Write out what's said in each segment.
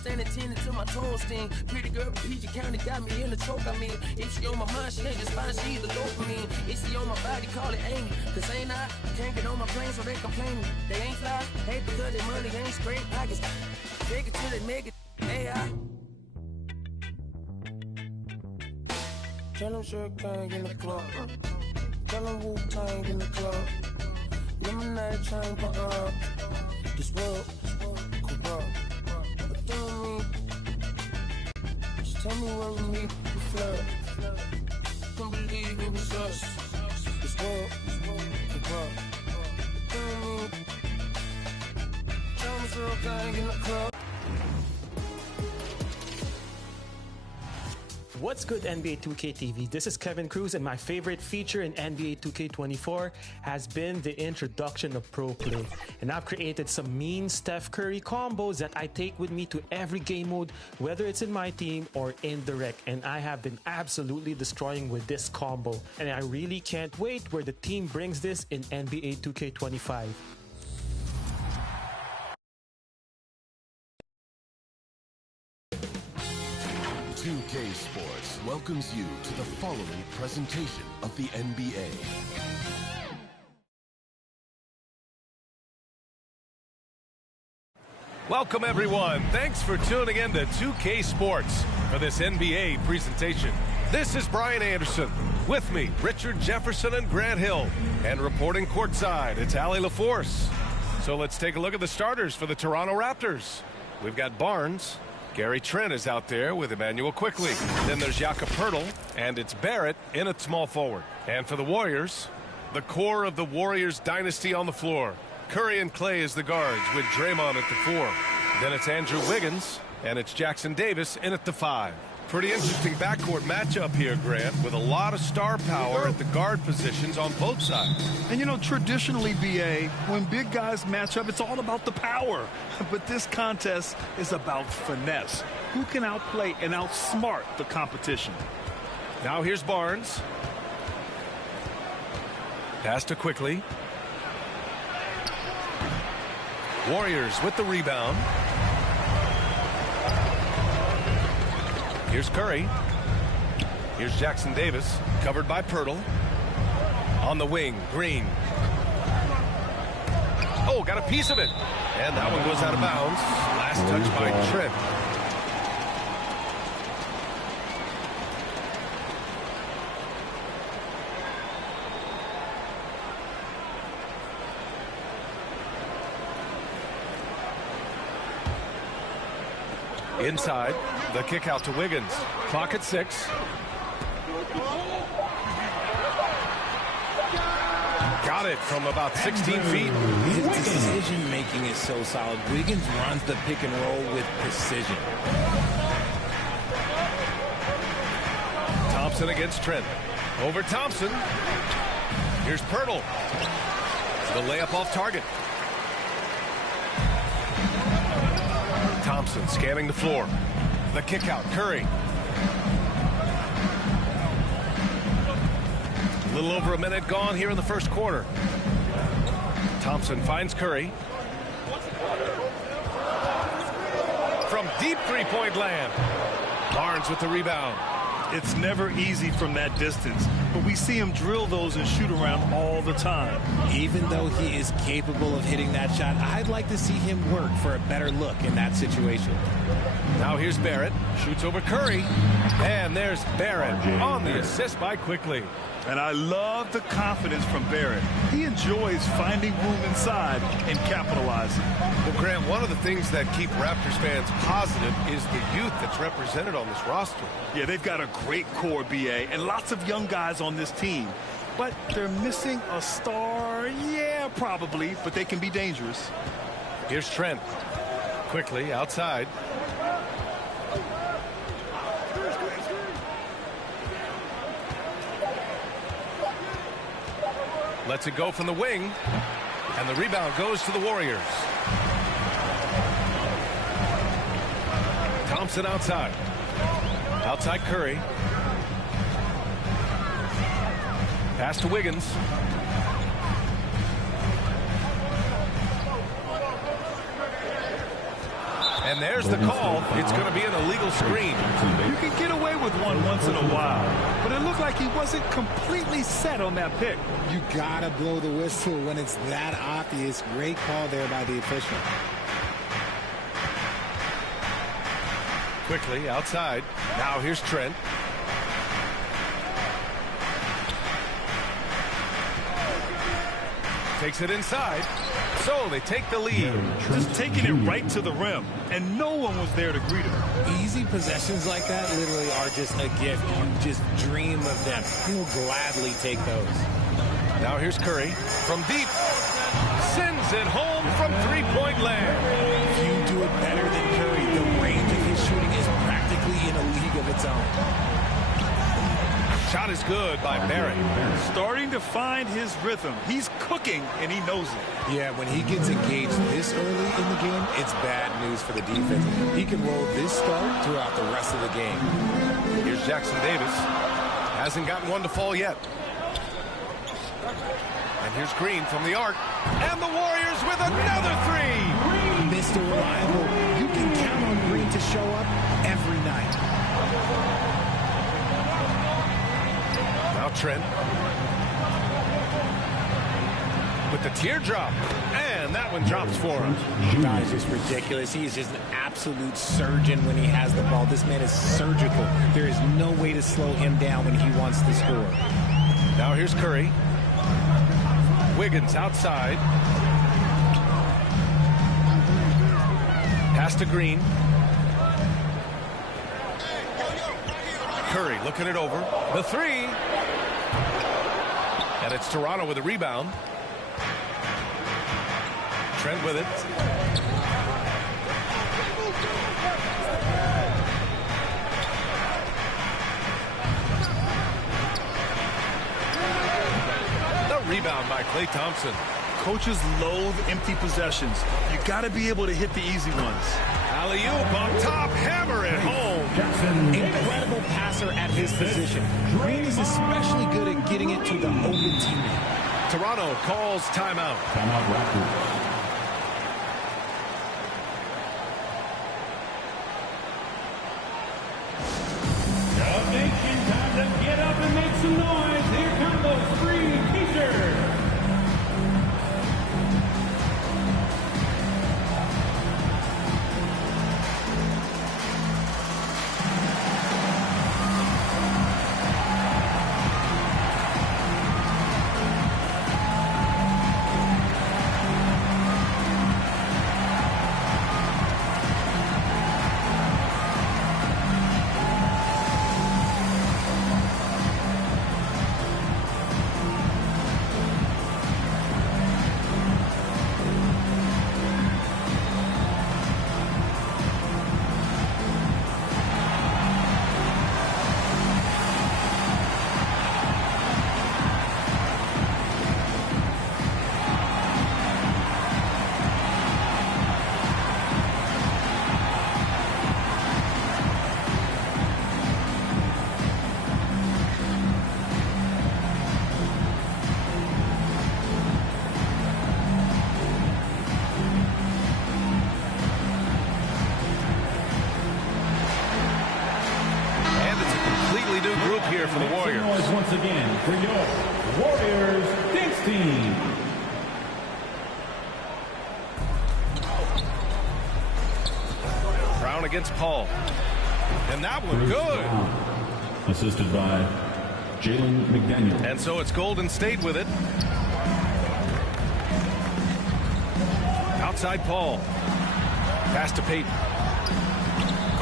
standing 10 until my toes sting. Pretty girl from PG County got me in the choke. I mean, if she on my mind, she ain't just fine, she the dopamine. If she on my body, call it Amy. Cause ain't I can't get on my plane, so they complaining. They ain't fly, hate because their money ain't straight pockets. Take it to the nigga, AI. Tell them Sugar Gang in the club. Tell them Wu-Tang in the club. Lemonade chain pop up. This world corrupt. But tell me, just tell me where we meet the flood. Can't believe it was us. This world corrupt. Tell me, Sugar Gang in the club. What's good, NBA 2K TV? This is Kevin Cruz, and my favorite feature in NBA 2K24 has been the introduction of Pro Play. And I've created some mean Steph Curry combos that I take with me to every game mode, whether it's in my team or in the rec. And I have been absolutely destroying with this combo. And I really can't wait where the team brings this in NBA 2K25. 2K Sports welcomes you to the following presentation of the NBA. Welcome, everyone. Thanks for tuning in to 2K Sports for this NBA presentation. This is Brian Anderson. With me, Richard Jefferson and Grant Hill. And reporting courtside, it's Allie LaForce. So let's take a look at the starters for the Toronto Raptors. We've got Barnes. Gary Trent is out there with Emmanuel Quickley. Then there's Jakob Poeltl, and it's Barrett in at small forward. And for the Warriors, the core of the Warriors dynasty on the floor. Curry and Clay as the guards with Draymond at the 4. Then it's Andrew Wiggins, and it's Jackson Davis in at the 5. Pretty interesting backcourt matchup here, Grant, with a lot of star power at the guard positions on both sides. And, you know, traditionally, BA, when big guys match up, it's all about the power. But this contest is about finesse. Who can outplay and outsmart the competition? Now here's Barnes. Pass to Quickley. Warriors with the rebound. Here's Curry. Here's Jackson Davis, covered by Poeltl. On the wing, Green. Oh, got a piece of it. And that one goes out of bounds. Last touch by Trent. Inside, the kick out to Wiggins. Clock at 6. Got it from about 16 feet. His decision-making is so solid. Wiggins runs the pick and roll with precision. Thompson against Trent. Over Thompson. Here's Poeltl. The layup off target. Thompson scanning the floor. The kick out, Curry. A little over a minute gone here in the first quarter. Thompson finds Curry. From deep three-point land. Barnes with the rebound. It's never easy from that distance, but we see him drill those and shoot around all the time. Even though he is capable of hitting that shot, I'd like to see him work for a better look in that situation. Now here's Barrett. Shoots over Curry. And there's Barrett on the assist by Quickley. And I love the confidence from Barrett. He enjoys finding room inside and capitalizing. Well, Grant, one of the things that keep Raptors fans positive is the youth that's represented on this roster. Yeah, they've got a great core, BA, and lots of young guys on this team. But they're missing a star, yeah, probably, but they can be dangerous. Here's Trent. Quickly outside. Lets it go from the wing, and the rebound goes to the Warriors. Thompson outside. Outside Curry. Pass to Wiggins. And there's the call. It's going to be an illegal screen. You can get away with one once in a while, but it looked like he wasn't completely set on that pick. You got to blow the whistle when it's that obvious. Great call there by the official. Quickly outside. Now here's Trent. Takes it inside. So they take the lead. Just taking it right to the rim, and no one was there to greet him. Easy possessions like that literally are just a gift. You just dream of them. He'll gladly take those. Now here's Curry from deep. Sends it home from three-point land. Few do it better than Curry. The range of his shooting is practically in a league of its own. Shot is good by Barrett. Starting to find his rhythm. He's cooking, and he knows it. Yeah, when he gets engaged this early in the game, it's bad news for the defense. He can roll this start throughout the rest of the game. Here's Jackson Davis. Hasn't gotten one to fall yet. And here's Green from the arc. And the Warriors with another three. Mr. Reliable. You can count on Green to show up every night. Now Trent. With the teardrop. And that one drops for him. That is just ridiculous. He is just an absolute surgeon when he has the ball. This man is surgical. There is no way to slow him down when he wants to score. Now here's Curry. Wiggins outside. Pass to Green. Curry looking it over. The three. And it's Toronto with a rebound. Trent with it. Rebound by Klay Thompson. Coaches loathe empty possessions. You got to be able to hit the easy ones. Alley-oop on top, hammer it home. Incredible passer at his position. Green is especially good at getting it to the open teammate. Toronto calls timeout. Timeout Raptors. Time to get up and make some noise. Here come those free t-shirts. Here for the Warriors. Once again for your Warriors dance team. Brown against Paul. And that one good. Assisted by Jalen McDaniel. And so it's Golden State with it. Outside Paul. Pass to Payton.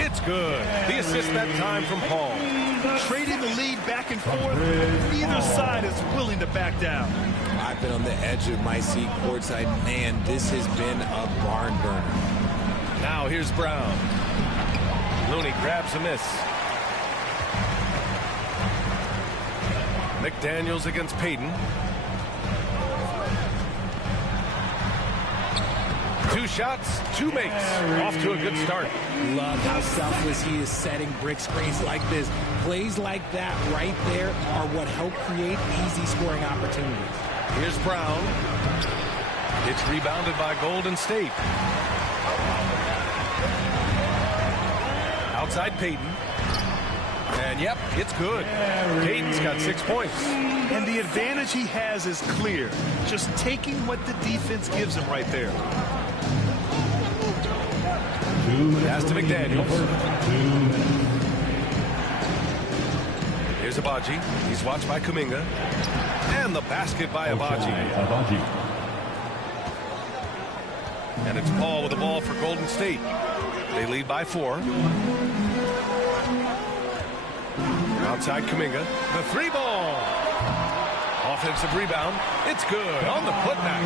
It's good. The assist that time from Paul. Trading the lead back and forth. Neither side is willing to back down. I've been on the edge of my seat courtside. Man, this has been a barn burner. Now here's Brown. Looney grabs a miss. McDaniels against Payton. Two shots, two makes. Off to a good start. Love how selfless he is setting brick screens like this. Plays like that right there are what help create easy scoring opportunities. Here's Brown. It's rebounded by Golden State. Outside Payton. And yep, it's good. Payton's got 6 points. And the advantage he has is clear. Just taking what the defense gives him right there. Pass to McDaniels. Here's Abaji. He's watched by Kuminga. And the basket by Abaji. And it's Paul with the ball for Golden State. They lead by 4. Outside Kuminga. The 3-ball. Offensive rebound. It's good on the putback.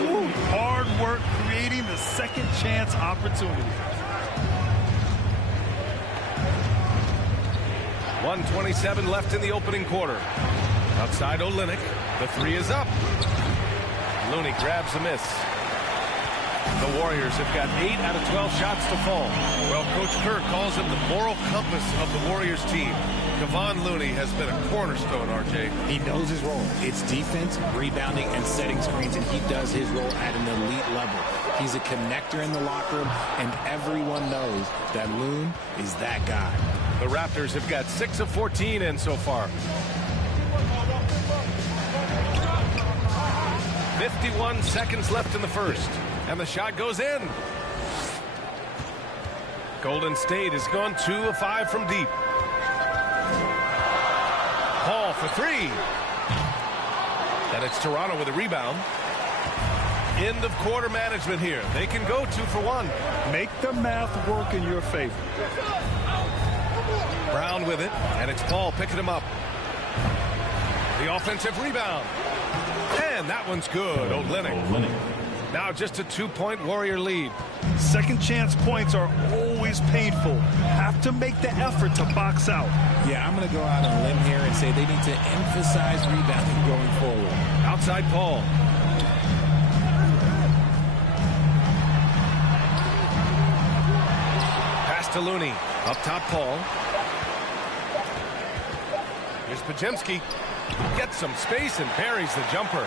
Ooh, hard work creating the second chance opportunity. 1:27 left in the opening quarter. Outside Olynyk. The 3 is up. Looney grabs a miss. The Warriors have got 8 out of 12 shots to fall. Well, Coach Kerr calls him the moral compass of the Warriors team. Kevon Looney has been a cornerstone, RJ. He knows his role. It's defense, rebounding, and setting screens, and he does his role at an elite level. He's a connector in the locker room, and everyone knows that Loon is that guy. The Raptors have got 6 of 14 in so far. 51 seconds left in the first. And the shot goes in. Golden State has gone 2 of 5 from deep. Paul for 3. And it's Toronto with a rebound. End of quarter management here. They can go 2 for 1. Make the math work in your favor. Brown with it, and it's Paul picking him up. The offensive rebound. And that one's good. Olynyk. Now just a 2-point Warrior lead. Second chance points are always painful. Have to make the effort to box out. Yeah, I'm going to go out on a limb here and say they need to emphasize rebounding going forward. Outside Paul. Pass to Looney. Up top Paul. Here's Podziemski. Gets some space and buries the jumper.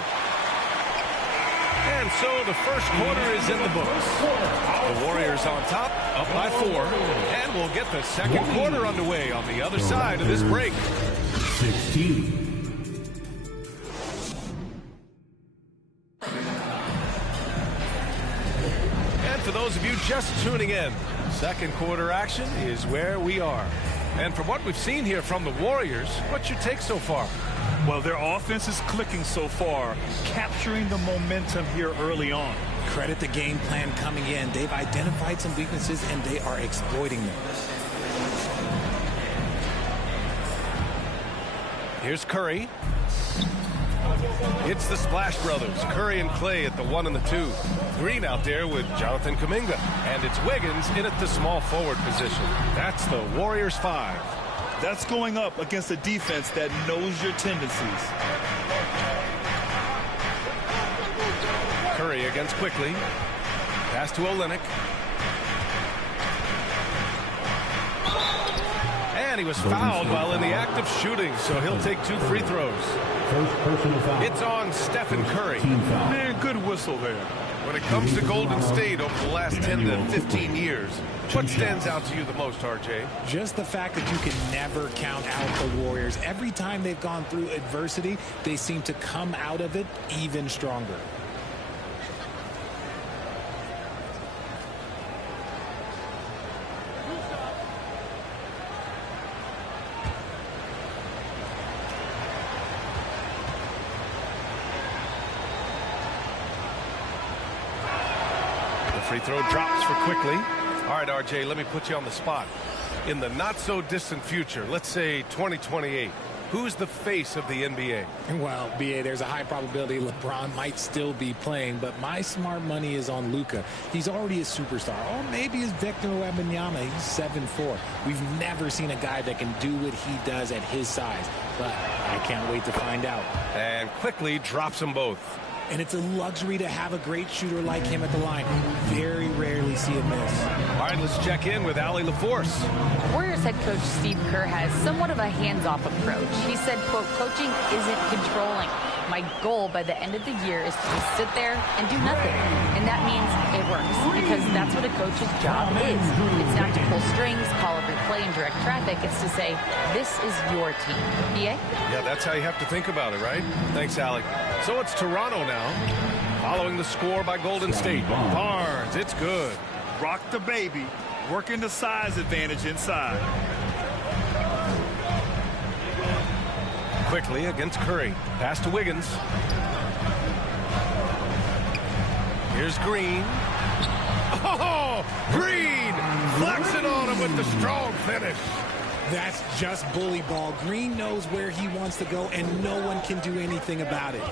And so the first quarter is in the books. The Warriors on top, up by 4. And we'll get the second quarter underway on the other side of this break. 16. And for those of you just tuning in, second quarter action is where we are. And from what we've seen here from the Warriors, what's your take so far? Well, their offense is clicking so far, capturing the momentum here early on. Credit the game plan coming in. They've identified some weaknesses, and they are exploiting them. Here's Curry. It's the Splash Brothers, Curry and Clay at the 1 and the 2. Green out there with Jonathan Kuminga. And it's Wiggins in at the small forward position. That's the Warriors 5. That's going up against a defense that knows your tendencies. Curry against Quickly. Pass to Olynyk. And he was fouled while in the act of shooting, so he'll take 2 free throws. First personal foul. It's on Stephen Curry. Team foul. Man, good whistle there. When it comes to Golden State over the last 10 to 15 years, what stands out to you the most, RJ? Just the fact that you can never count out the Warriors. Every time they've gone through adversity, they seem to come out of it even stronger. Free throw drops for Quickly. All right, RJ, let me put you on the spot. In the not-so-distant future, let's say 2028, who's the face of the NBA? Well, B.A., there's a high probability LeBron might still be playing, but my smart money is on Luka. He's already a superstar. Or maybe it's Victor Wembanyama. He's 7'4". We've never seen a guy that can do what he does at his size, but I can't wait to find out. And Quickly drops them both. And it's a luxury to have a great shooter like him at the line. Very rarely see a miss. All right, let's check in with Allie LaForce. Warriors head coach Steve Kerr has somewhat of a hands-off approach. He said, quote, coaching isn't controlling. My goal by the end of the year is to just sit there and do nothing. And that means it works because that's what a coach's job is. It's not to pull strings, call every play play in direct traffic. It's to say, this is your team. BA? Yeah, that's how you have to think about it, right? Thanks, Alec. So it's Toronto now, following the score by Golden State. Barnes, it's good. Rock the baby, working the size advantage inside. Quickly against Curry. Pass to Wiggins. Here's Green. Oh, Green flexing on him with the strong finish. That's just bully ball. Green knows where he wants to go, and no one can do anything about it.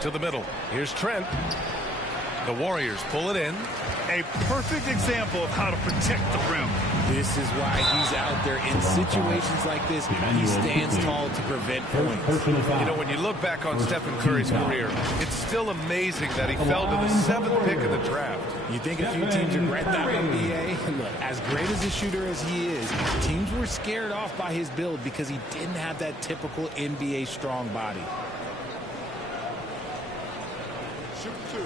To the middle. Here's Trent. The Warriors pull it in. A perfect example of how to protect the rim. This is why he's out there in situations like this. He stands tall to prevent points. You know, when you look back on Stephen Curry's career, it's still amazing that he fell to the 7th pick of the draft. You think a few teams regret that one, BA? Look, as great as a shooter as he is, teams were scared off by his build because he didn't have that typical NBA strong body. Shoot two.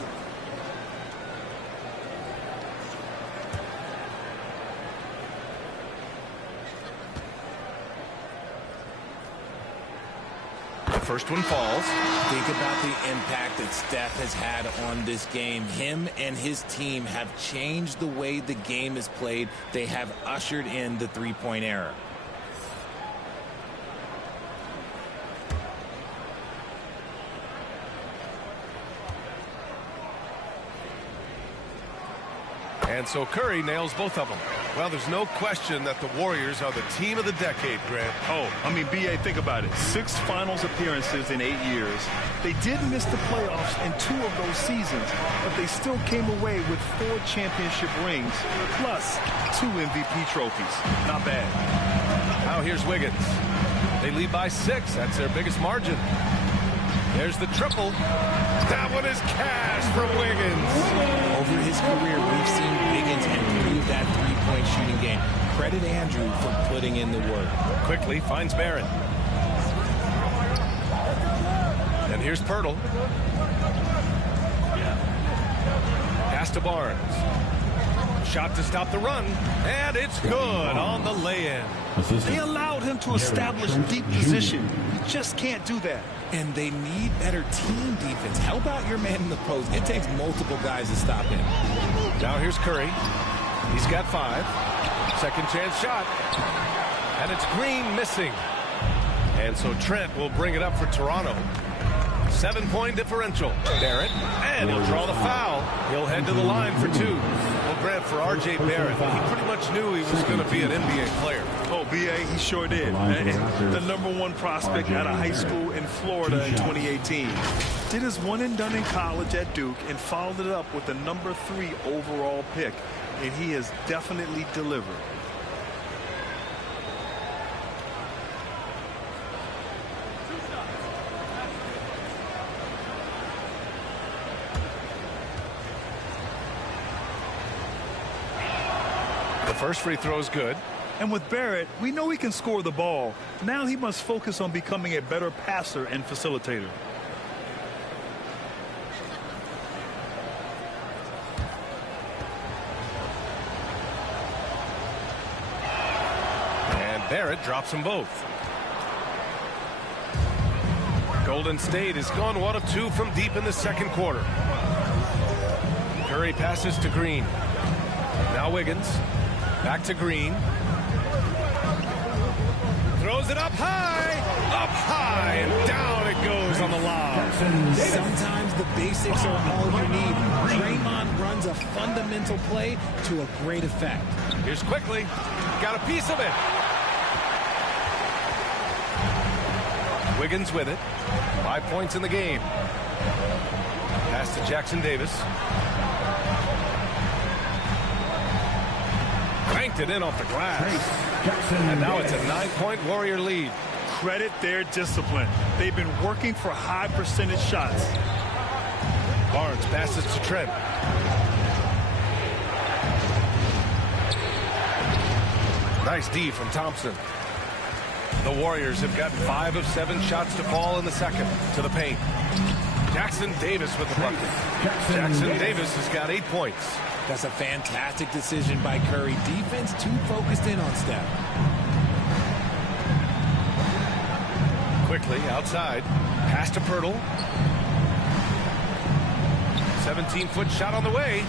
First one falls. Think about the impact that Steph has had on this game. Him and his team have changed the way the game is played. They have ushered in the three-point era. And so Curry nails both of them. Well, there's no question that the Warriors are the team of the decade, Grant. Oh, I mean, BA, think about it. 6 finals appearances in 8 years. They did miss the playoffs in 2 of those seasons, but they still came away with 4 championship rings, plus 2 MVP trophies. Not bad. Now here's Wiggins. They lead by 6. That's their biggest margin. There's the triple. That one is cash from Wiggins. Over his career, we've seen Wiggins improve that three-point shooting game. Credit Andrew for putting in the work. Quickly finds Barrett. And here's Pirtle. Pass to Barnes. Shot to stop the run. And it's good on the lay-in. They allowed him to establish deep position. You just can't do that. And they need better team defense. Help out your man in the post. It takes multiple guys to stop him. Now here's Curry. He's got 5. Second chance shot. And it's Green missing. And so Trent will bring it up for Toronto. 7-point differential. Barrett. And he'll draw the foul. He'll head to the line for 2. Well, Grant, for R.J. Barrett, he pretty much knew he was going to be an NBA player. Oh, B.A., he sure did. The #1 prospect out of high school in Florida in 2018. Did his one and done in college at Duke and followed it up with the #3 overall pick. And he has definitely delivered. The first free throw is good. And with Barrett, we know he can score the ball. Now he must focus on becoming a better passer and facilitator. And Barrett drops them both. Golden State has gone 1 of 2 from deep in the second quarter. Curry passes to Green. Now Wiggins. Back to Green. Throws it up high, and down it goes on the lob. Sometimes the basics are all you need. Draymond runs a fundamental play to a great effect. Here's Quickly. Got a piece of it. Wiggins with it. 5 points in the game. Pass to Jackson Davis. Banked it in off the glass. And now it's a 9-point Warrior lead. Credit their discipline. They've been working for high percentage shots. Barnes passes to Trent. Nice D from Thompson. The Warriors have gotten 5 of 7 shots to fall in the second. To the paint. Jackson Davis with the bucket. Jackson Davis has got 8 points. That's a fantastic decision by Curry. Defense too focused in on Steph. Quickly outside. Pass to Pirtle. 17-foot shot on the way.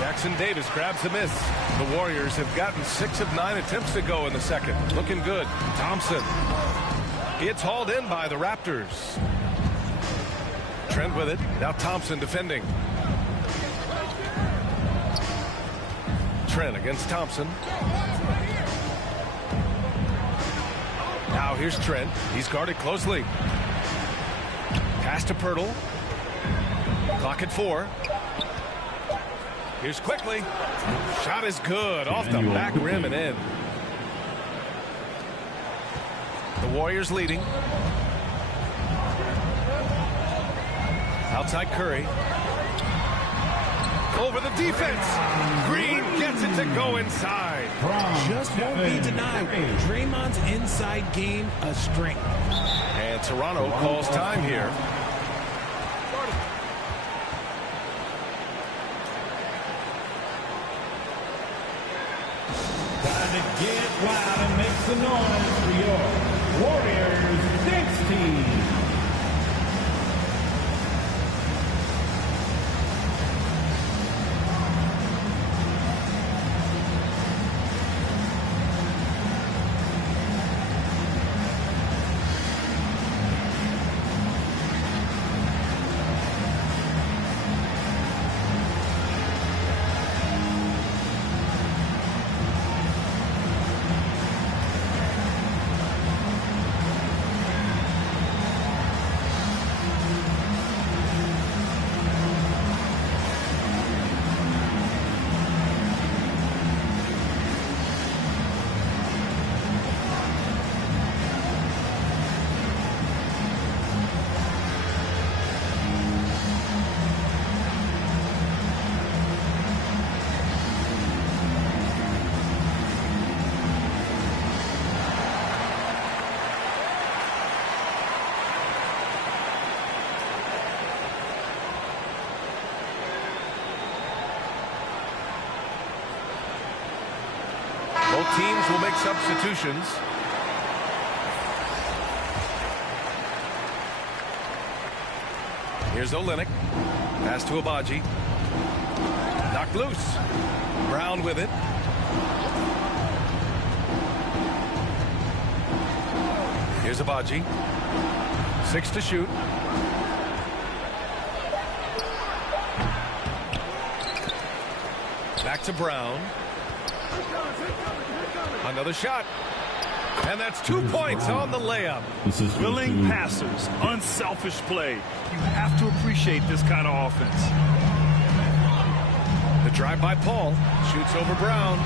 Jackson Davis grabs the miss. The Warriors have gotten 6 of 9 attempts to go in the second. Looking good. Thompson. It's hauled in by the Raptors. Trent with it. Now Thompson defending. Trent against Thompson. Now here's Trent. He's guarded closely. Pass to Pirtle. Clock at 4. Here's quickly. Shot is good. Off the back rim and in. The Warriors leading. Outside Curry. Over the defense. Green gets it to go inside. Just won't be denied. Draymond's inside game a strength. And Toronto calls time here. Time to get wild and make some noise for your Warriors dance team. Both teams will make substitutions. Here's Olynyk. Pass to Abaji. Knocked loose. Brown with it. Here's Abaji. 6 to shoot. Back to Brown. Another shot. And that's 2 points on the layup. Willing passers, unselfish play. You have to appreciate this kind of offense. The drive by Paul. Shoots over Brown.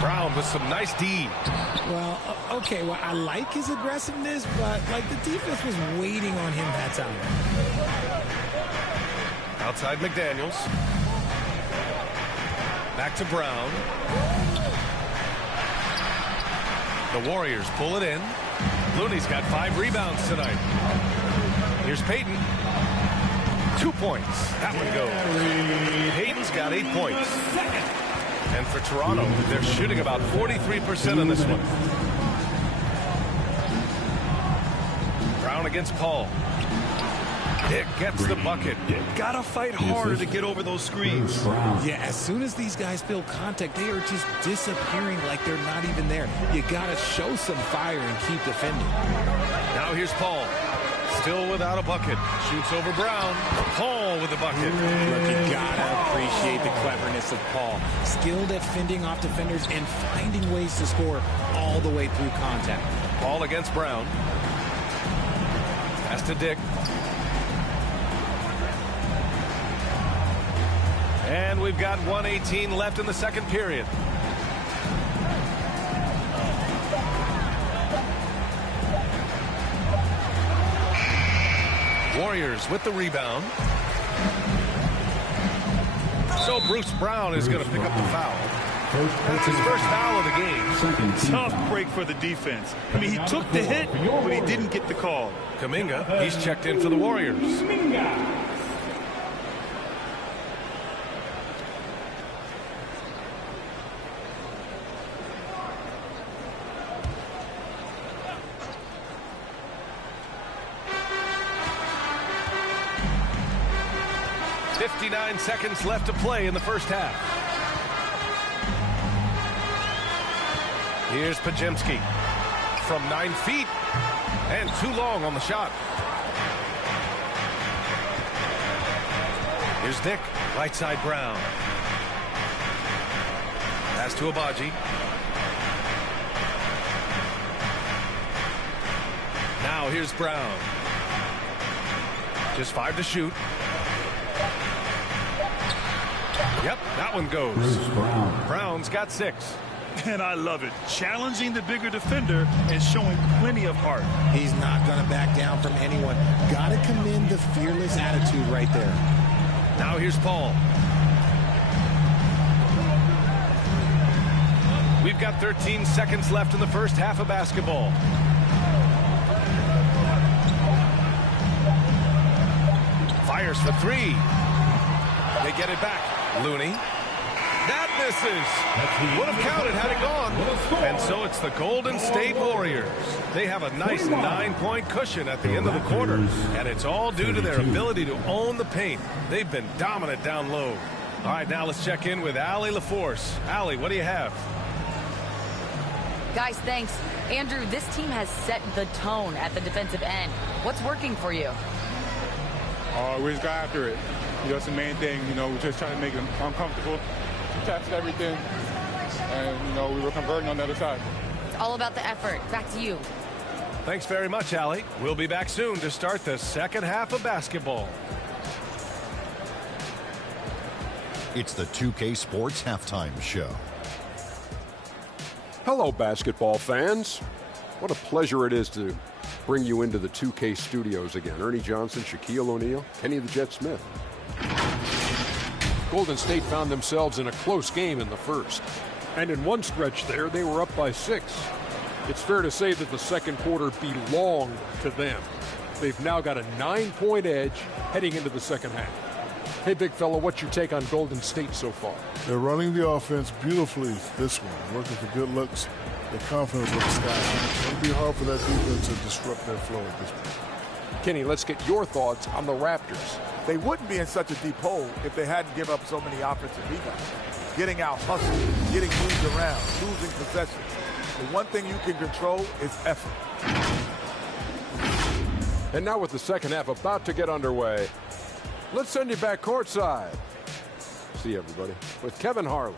Brown with some nice D. Well, okay, well, I like his aggressiveness, but, like, the defense was waiting on him that time. Outside McDaniels. Back to Brown. The Warriors pull it in. Looney's got 5 rebounds tonight. Here's Payton. 2 points. That one goes. Payton's got 8 points. And for Toronto, they're shooting about 43% on this one. Brown against Paul. Dick gets the bucket. Gotta fight harder to get over those screens. Yeah, as soon as these guys feel contact, they are just disappearing like they're not even there. You gotta show some fire and keep defending. Now here's Paul. Still without a bucket. Shoots over Brown. Paul with the bucket. Look, you gotta appreciate the cleverness of Paul. Skilled at fending off defenders and finding ways to score all the way through contact. Paul against Brown. Pass to Dick. And we've got 1:18 left in the second period. Warriors with the rebound. So Bruce Brown is going to pick up the foul. That's his first foul of the game. Tough break for the defense. I mean, he took the hit, but he didn't get the call. Kuminga, he's checked in for the Warriors. 59 seconds left to play in the first half. Here's Podziemski from 9 feet and too long on the shot. Here's Dick, right side Brown. Pass to Agbaji. Now here's Brown. Just 5 to shoot. Yep, that one goes. Brown's got 6. And I love it. Challenging the bigger defender and showing plenty of heart. He's not going to back down from anyone. Got to commend the fearless attitude right there. Now here's Paul. We've got 13 seconds left in the first half of basketball. Fires for 3. They get it back. Looney. That misses. Would have counted had it gone. And so it's the Golden State Warriors. They have a nice 9-point cushion at the end of the quarter. And it's all due to their ability to own the paint. They've been dominant down low. All right, now let's check in with Allie LaForce. Allie, what do you have? Guys, thanks. Andrew, this team has set the tone at the defensive end. What's working for you? We just got after it. That's the main thing. We're just trying to make them uncomfortable. Tested everything, and we were converting on the other side. It's all about the effort. Back to you. Thanks very much, Allie. We'll be back soon to start the second half of basketball. It's the 2K Sports Halftime Show. Hello, basketball fans. What a pleasure it is to bring you into the 2K studios again. Ernie Johnson, Shaquille O'Neal, Kenny the Jet Smith. Golden State found themselves in a close game in the first. And in one stretch there, they were up by 6. It's fair to say that the second quarter belonged to them. They've now got a 9-point edge heading into the second half. Hey, big fella, what's your take on Golden State so far? They're running the offense beautifully this one, working for good looks. Their confidence with the sky. It'll be hard for that defense to disrupt their flow at this point. Kenny, let's get your thoughts on the Raptors. They wouldn't be in such a deep hole if they hadn't given up so many offensive rebounds. Getting out hustled, getting moved around, losing possessions. The one thing you can control is effort. And now with the second half about to get underway, let's send you back courtside. See you, everybody, with Kevin Harlan.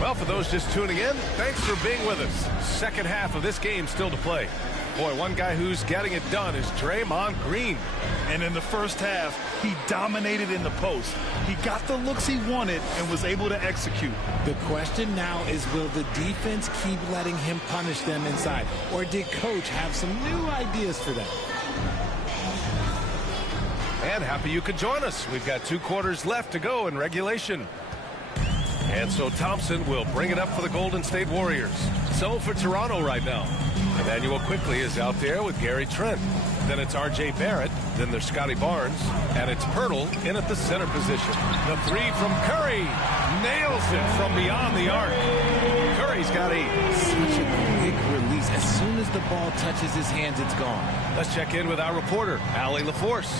Well, for those just tuning in, thanks for being with us. Second half of this game still to play. Boy, one guy who's getting it done is Draymond Green. And in the first half, he dominated in the post. He got the looks he wanted and was able to execute. The question now is, will the defense keep letting him punish them inside? Or did Coach have some new ideas for them? And happy you could join us. We've got 2 quarters left to go in regulation. And so Thompson will bring it up for the Golden State Warriors. So for Toronto right now, Emmanuel Quickley is out there with Gary Trent. Then it's R.J. Barrett. Then there's Scotty Barnes. And it's Pirtle in at the center position. The 3 from Curry. Nails it from beyond the arc. Curry's got 8. Such a quick release. As soon as the ball touches his hands, it's gone. Let's check in with our reporter, Allie LaForce.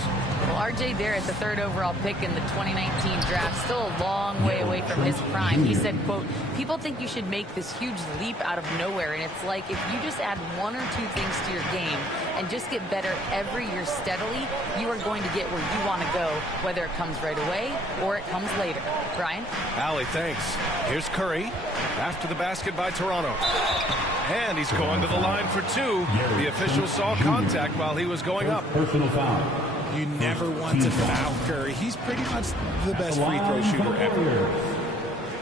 Well, R.J. Barrett, the 3rd overall pick in the 2019 draft, still a long way away from his prime. He said, quote, people think you should make this huge leap out of nowhere, and it's like if you just add 1 or 2 things to your game and just get better every year steadily, you are going to get where you want to go, whether it comes right away or it comes later. Brian? Allie, thanks. Here's Curry after the basket by Toronto. And he's going to the line for 2. The official saw contact while he was going up. Personal foul. You never want to foul Curry. He's pretty much the best free throw shooter ever.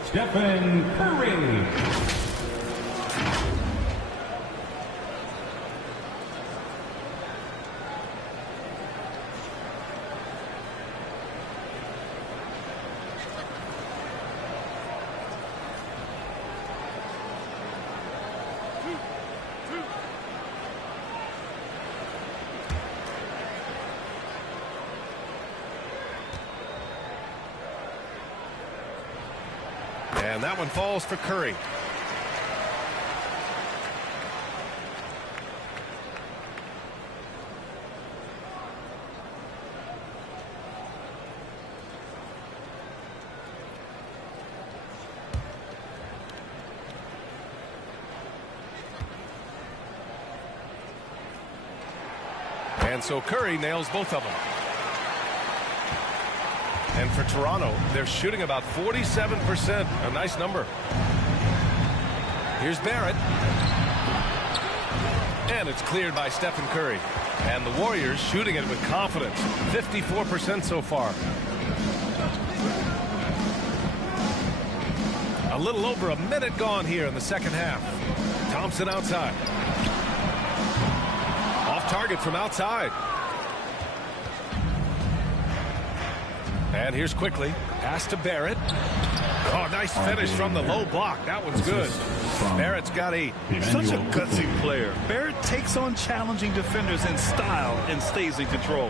Stephen Curry. And that one falls for Curry. And so Curry nails both of them. And for Toronto, they're shooting about 47%. A nice number. Here's Barrett. And it's cleared by Stephen Curry. And the Warriors shooting it with confidence. 54% so far. A little over a minute gone here in the second half. Thompson outside. Off target from outside. And here's quickly. Pass to Barrett. Oh, nice finish from the low block. That one's good. Barrett's got 8. Such a gutsy player. Barrett takes on challenging defenders in style and stays in control.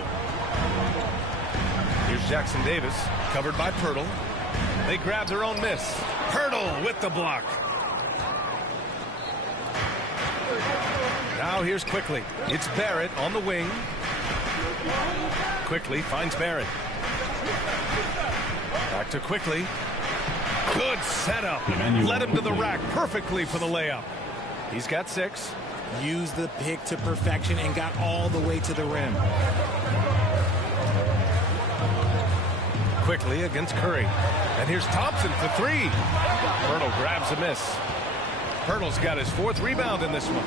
Here's Jackson Davis, covered by Pirtle. They grab their own miss. Pirtle with the block. Now here's quickly. It's Barrett on the wing. Quickly finds Barrett. Back to quickly. Good setup. Led him to the rack perfectly for the layup. He's got 6. Used the pick to perfection and got all the way to the rim. Quickly against Curry. And here's Thompson for 3. Pirtle grabs a miss. Pirtle's got his 4th rebound in this one.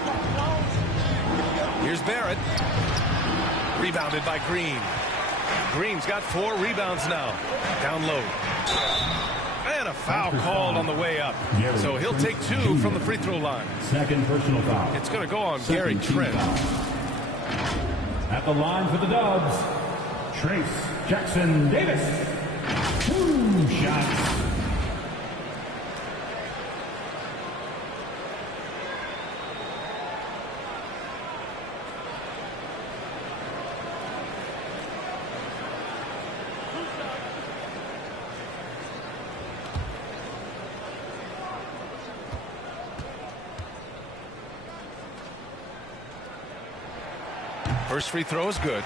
Here's Barrett. Rebounded by Green. Green's got 4 rebounds now. Down low. And a foul called on the way up. So he'll take 2 from the free throw line. Second personal foul. It's going to go on Gary Trent. At the line for the Dubs, Trace Jackson Davis. 2 shots. First free throw is good.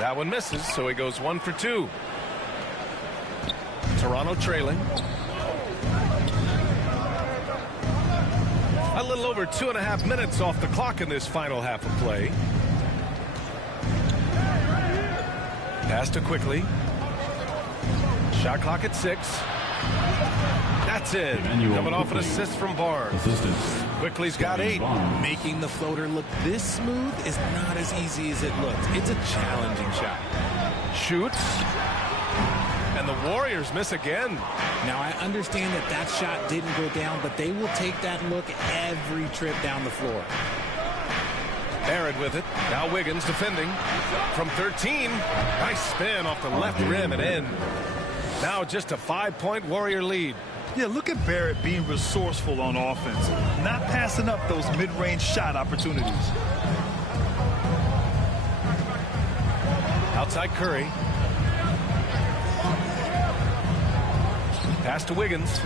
That one misses, so he goes 1 for 2. Toronto trailing. A little over 2.5 minutes off the clock in this final half of play. Pass to quickly. Shot clock at 6. That's it. Coming off an assist from Barnes. Quickly's got 8. Making the floater look this smooth is not as easy as it looks. It's a challenging shot. Shoots. And the Warriors miss again. Now, I understand that that shot didn't go down, but they will take that look every trip down the floor. Barrett with it. Now Wiggins defending. From 13. Nice spin off the left rim and in. Now just a 5-point Warrior lead. Yeah, look at Barrett being resourceful on offense. Not passing up those mid-range shot opportunities. Outside Curry. Pass to Wiggins.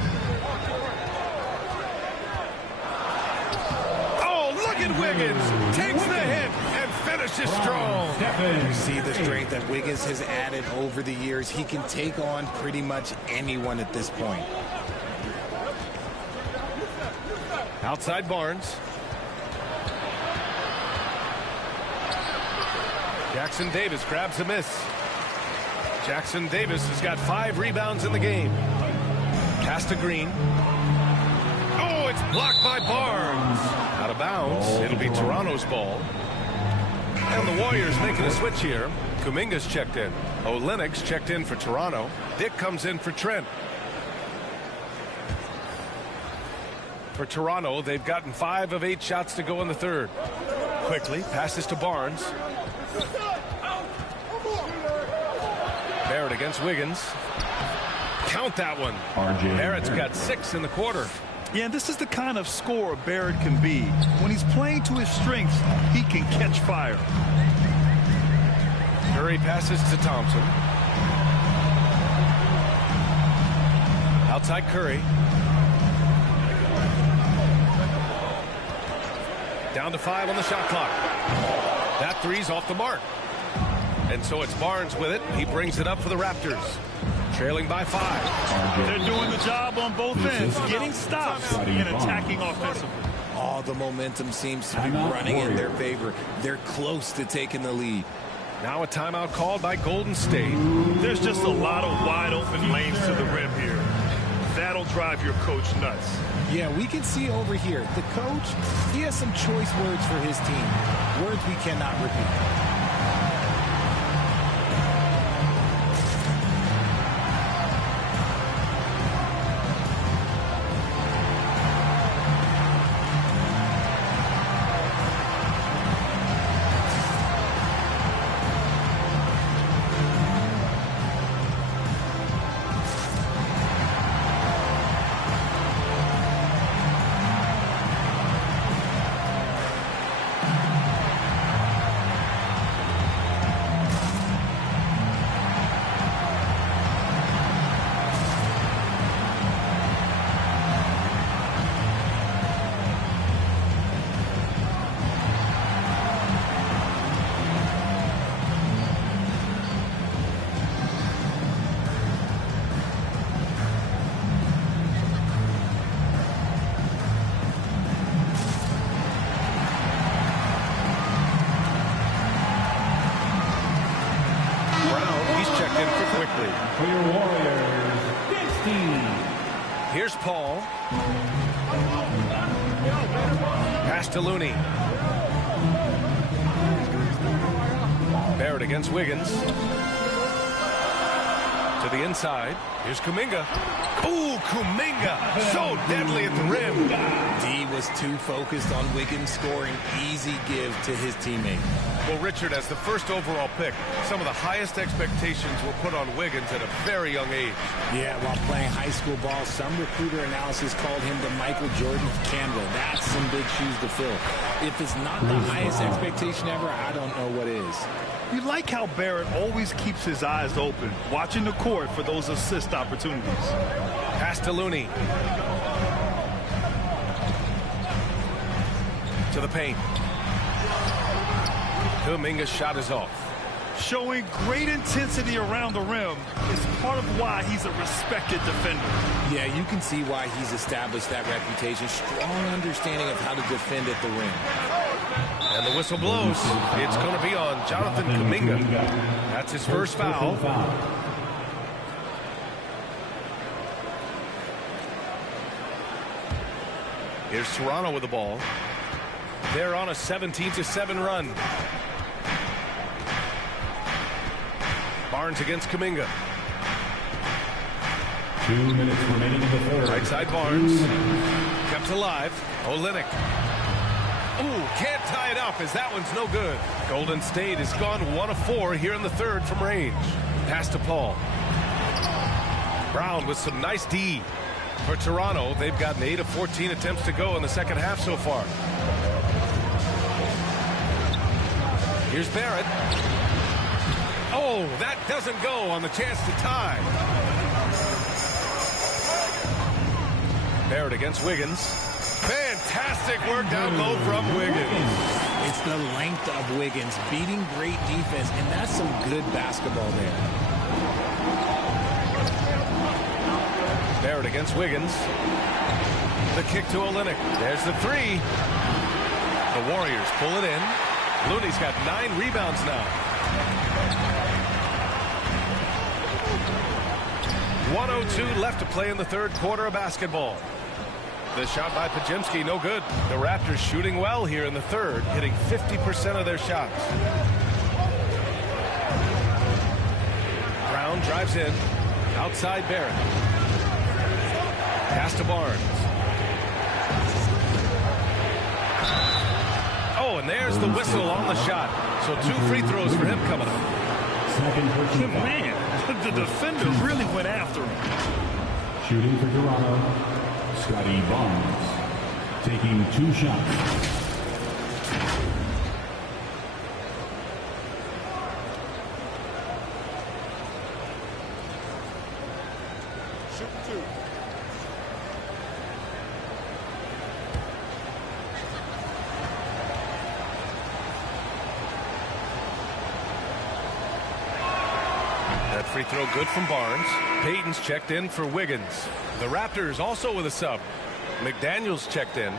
Oh, look at Wiggins. Takes the hit and finishes strong. You see the strength that Wiggins has added over the years. He can take on pretty much anyone at this point. Outside Barnes. Jackson Davis grabs a miss. Jackson Davis has got 5 rebounds in the game. Pass to Green. Oh, it's blocked by Barnes. Out of bounds. It'll be Toronto's ball. And the Warriors making a switch here. Kuminga's checked in. Olenek's checked in for Toronto. Dick comes in for Trent. For Toronto, they've gotten 5 of 8 shots to go in the third. Quickly passes to Barnes. Barrett against Wiggins. Count that one. Barrett's got 6 in the quarter. Yeah, and this is the kind of scorer Barrett can be. When he's playing to his strengths, he can catch fire. Curry passes to Thompson. Outside Curry. Down to 5 on the shot clock. That three's off the mark. And so it's Barnes with it. He brings it up for the Raptors. Trailing by 5. They're doing the job on both ends, getting stops and attacking offensively. All the momentum seems to be running in their favor. They're close to taking the lead. Now a timeout called by Golden State. There's just a lot of wide open lanes to the rim here. That'll drive your coach nuts. Yeah, we can see over here. The coach, he has some choice words for his team. Words we cannot repeat. For your Warriors, 15. Here's Paul. Pass to Looney. Barrett against Wiggins. To the inside. Here's Kuminga. Ooh, Kuminga. So deadly at the rim. D was too focused on Wiggins scoring. Easy give to his teammate. Well, Richard, as the first overall pick, some of the highest expectations were put on Wiggins at a very young age. Yeah, while playing high school ball, some recruiter analysis called him the Michael Jordan of Canada. That's some big shoes to fill. If it's not the highest expectation ever, I don't know what is. You like how Barrett always keeps his eyes open, watching the court for those assist opportunities. Pass to Looney. To the paint. Kuminga's shot is off. Showing great intensity around the rim is part of why he's a respected defender. Yeah, you can see why he's established that reputation. Strong understanding of how to defend at the rim. And the whistle blows. It's going to be on Jonathan Kuminga. That's his first foul. Here's Toronto with the ball. They're on a 17-7 run. Barnes against Kuminga. 2 minutes remaining in the third. Right side Barnes. Kept alive. Olynyk. Ooh, can't tie it up as that one's no good. Golden State has gone 1 of 4 here in the third from range. Pass to Paul. Brown with some nice D. For Toronto, they've gotten 8 of 14 attempts to go in the second half so far. Here's Barrett. Oh, that doesn't go on the chance to tie. Barrett against Wiggins. Fantastic work down low from Wiggins. It's the length of Wiggins beating great defense, and that's some good basketball there. Barrett against Wiggins. The kick to Olynyk. There's the three. The Warriors pull it in. Looney's got 9 rebounds now. 1:02 left to play in the third quarter of basketball. The shot by Podziemski, no good. The Raptors shooting well here in the third, hitting 50% of their shots. Brown drives in. Outside Barrett. Pass to Barnes. Oh, and there's the whistle on the shot. So 2 free throws for him coming up. Second for Man, The defender really went after him. Shooting for Toronto, Scotty Barnes. Taking 2 shots. Shooting 2. That free throw good from Barnes. Payton's checked in for Wiggins. The Raptors also with a sub. McDaniels checked in.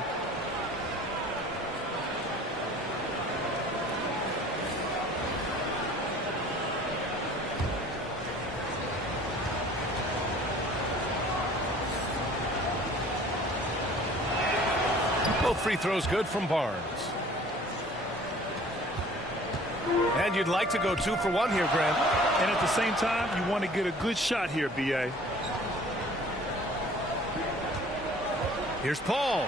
Both free throws good from Barnes. And you'd like to go 2 for 1 here, Grant. And at the same time, you want to get a good shot here, B.A. Here's Paul.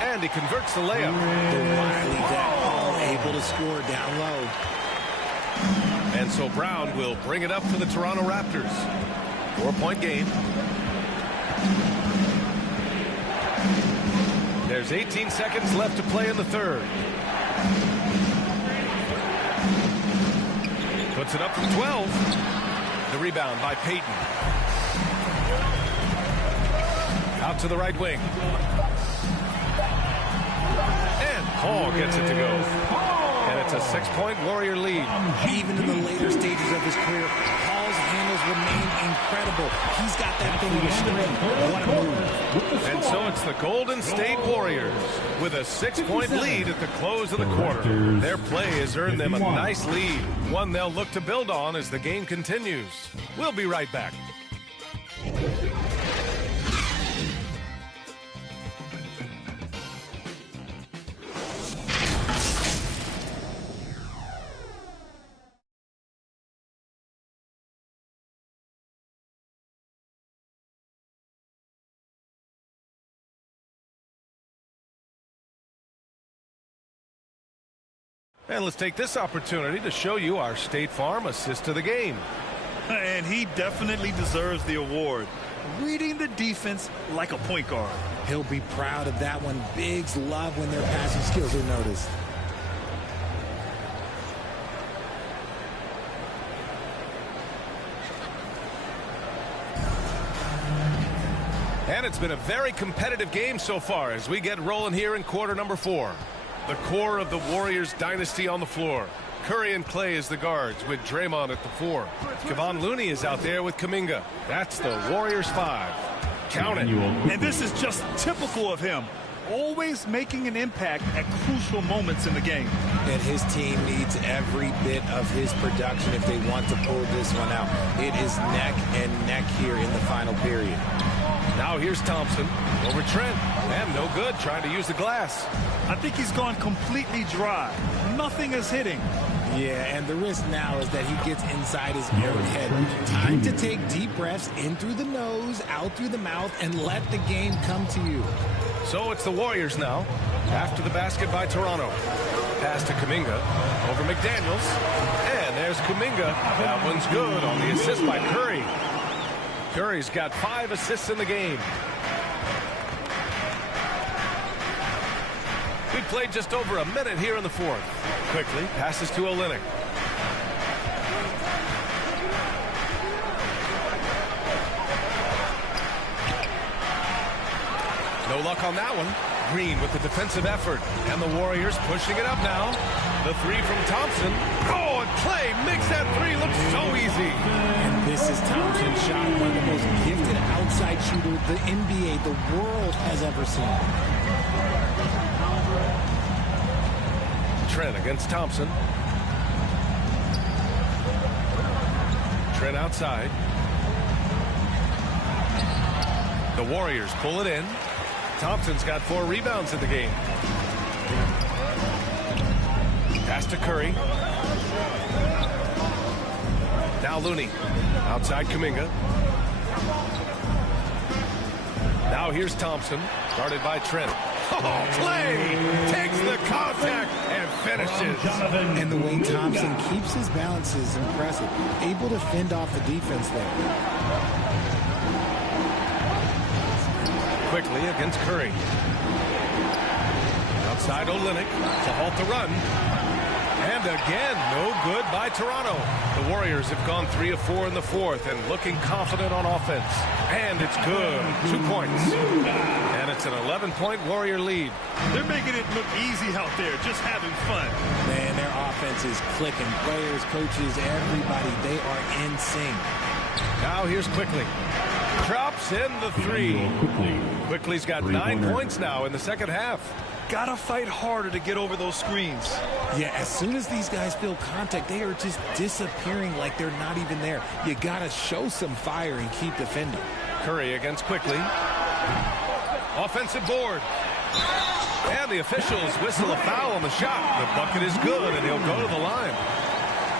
And he converts the layup. The wily vet Paul able to score down low. And so Brown will bring it up for the Toronto Raptors. 4-point game. There's 18 seconds left to play in the third. Puts it up from 12. The rebound by Payton. Out to the right wing. And Paul gets it to go. And it's a 6-point Warrior lead. Even in the later stages of his career, Paul's handles remain incredible. He's got that thing in a string. What a move. And so it's the Golden State Warriors with a 6-point lead at the close of the quarter. Their play has earned them a nice lead, one they'll look to build on as the game continues. We'll be right back. And let's take this opportunity to show you our State Farm assist to the game. And he definitely deserves the award. Reading the defense like a point guard. He'll be proud of that one. Bigs love when their passing skills are noticed. And it's been a very competitive game so far as we get rolling here in quarter number 4. The core of the Warriors dynasty on the floor. Curry and Clay as the guards with Draymond at the 4. Kevon Looney is out there with Kuminga. That's the Warriors 5. Count it. And this is just typical of him. Always making an impact at crucial moments in the game. And his team needs every bit of his production if they want to pull this one out. It is neck and neck here in the final period. Now here's Thompson over Trent. And no good trying to use the glass. I think he's gone completely dry. Nothing is hitting. Yeah, and the risk now is that he gets inside his own head. Time to take deep breaths in through the nose, out through the mouth, and let the game come to you. So it's the Warriors now. After the basket by Toronto. Pass to Kuminga over McDaniels. And there's Kuminga. That one's good on the assist by Curry. Curry's got 5 assists in the game. We played just over a minute here in the fourth. Quickly passes to Olynyk. No luck on that one. Green with the defensive effort. And the Warriors pushing it up now. The 3 from Thompson. Oh, and Clay makes that 3 look so easy. And this is Thompson's shot, one of the most gifted outside shooters the NBA, the world has ever seen. Trent against Thompson. Trent outside. The Warriors pull it in. Thompson's got 4 rebounds in the game. Pass to Curry. Now Looney. Outside Kuminga. Now here's Thompson. Guarded by Trent. Oh, Clay takes the contact and finishes. And the way Thompson keeps his balance is impressive. Able to fend off the defense there. Quickly against Curry. Outside Olynyk to halt the run. And again, no good by Toronto. The Warriors have gone 3 of 4 in the fourth and looking confident on offense. And it's good. 2 points. And it's an 11-point Warrior lead. They're making it look easy out there, just having fun. Man, their offense is clicking. Players, coaches, everybody, they are in sync. Now here's Quickly. Drops in the 3. Quickly's got 9 points now in the second half. Gotta fight harder to get over those screens. Yeah, as soon as these guys feel contact, they are just disappearing like they're not even there. You gotta show some fire and keep defending. Curry against Quickly. Offensive board. And the officials whistle a foul on the shot. The bucket is good, and he'll go to the line.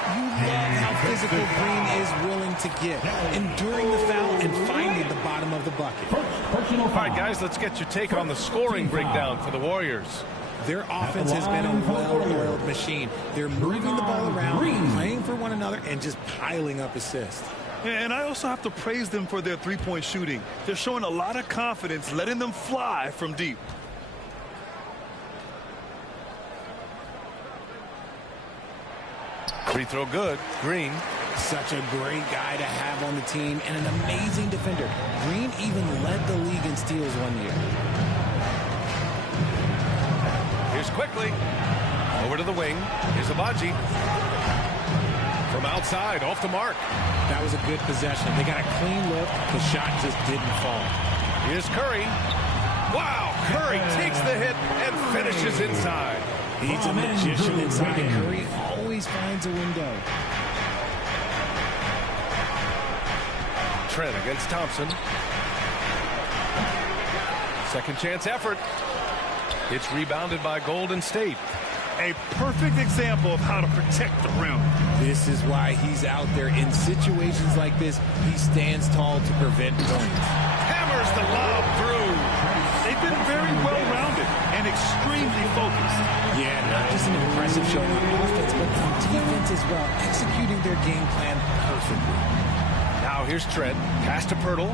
You love how physical Green is willing to get, enduring the foul and finding the bottom of the bucket. All right, guys, let's get your take on the scoring breakdown for the Warriors. Their offense has been a well-oiled machine. They're moving the ball around, playing for one another, and just piling up assists. And I also have to praise them for their three-point shooting. They're showing a lot of confidence, letting them fly from deep. Free throw good. Green. Such a great guy to have on the team and an amazing defender. Green even led the league in steals one year. Here's Quickly. Over to the wing. Here's Abaji. From outside, off the mark. That was a good possession. They got a clean look. The shot just didn't fall. Here's Curry. Wow, Curry takes the hit and finishes inside. He's a magician inside. Curry always finds a window. Trent against Thompson. Second chance effort. It's rebounded by Golden State. A perfect example of how to protect the rim. This is why he's out there in situations like this. He stands tall to prevent points. Hammers the lob through. They've been very well-rounded and extremely focused. Yeah, not just an impressive showing on offense, but on defense as well, executing their game plan perfectly. Now here's Trent. Pass to Pirtle.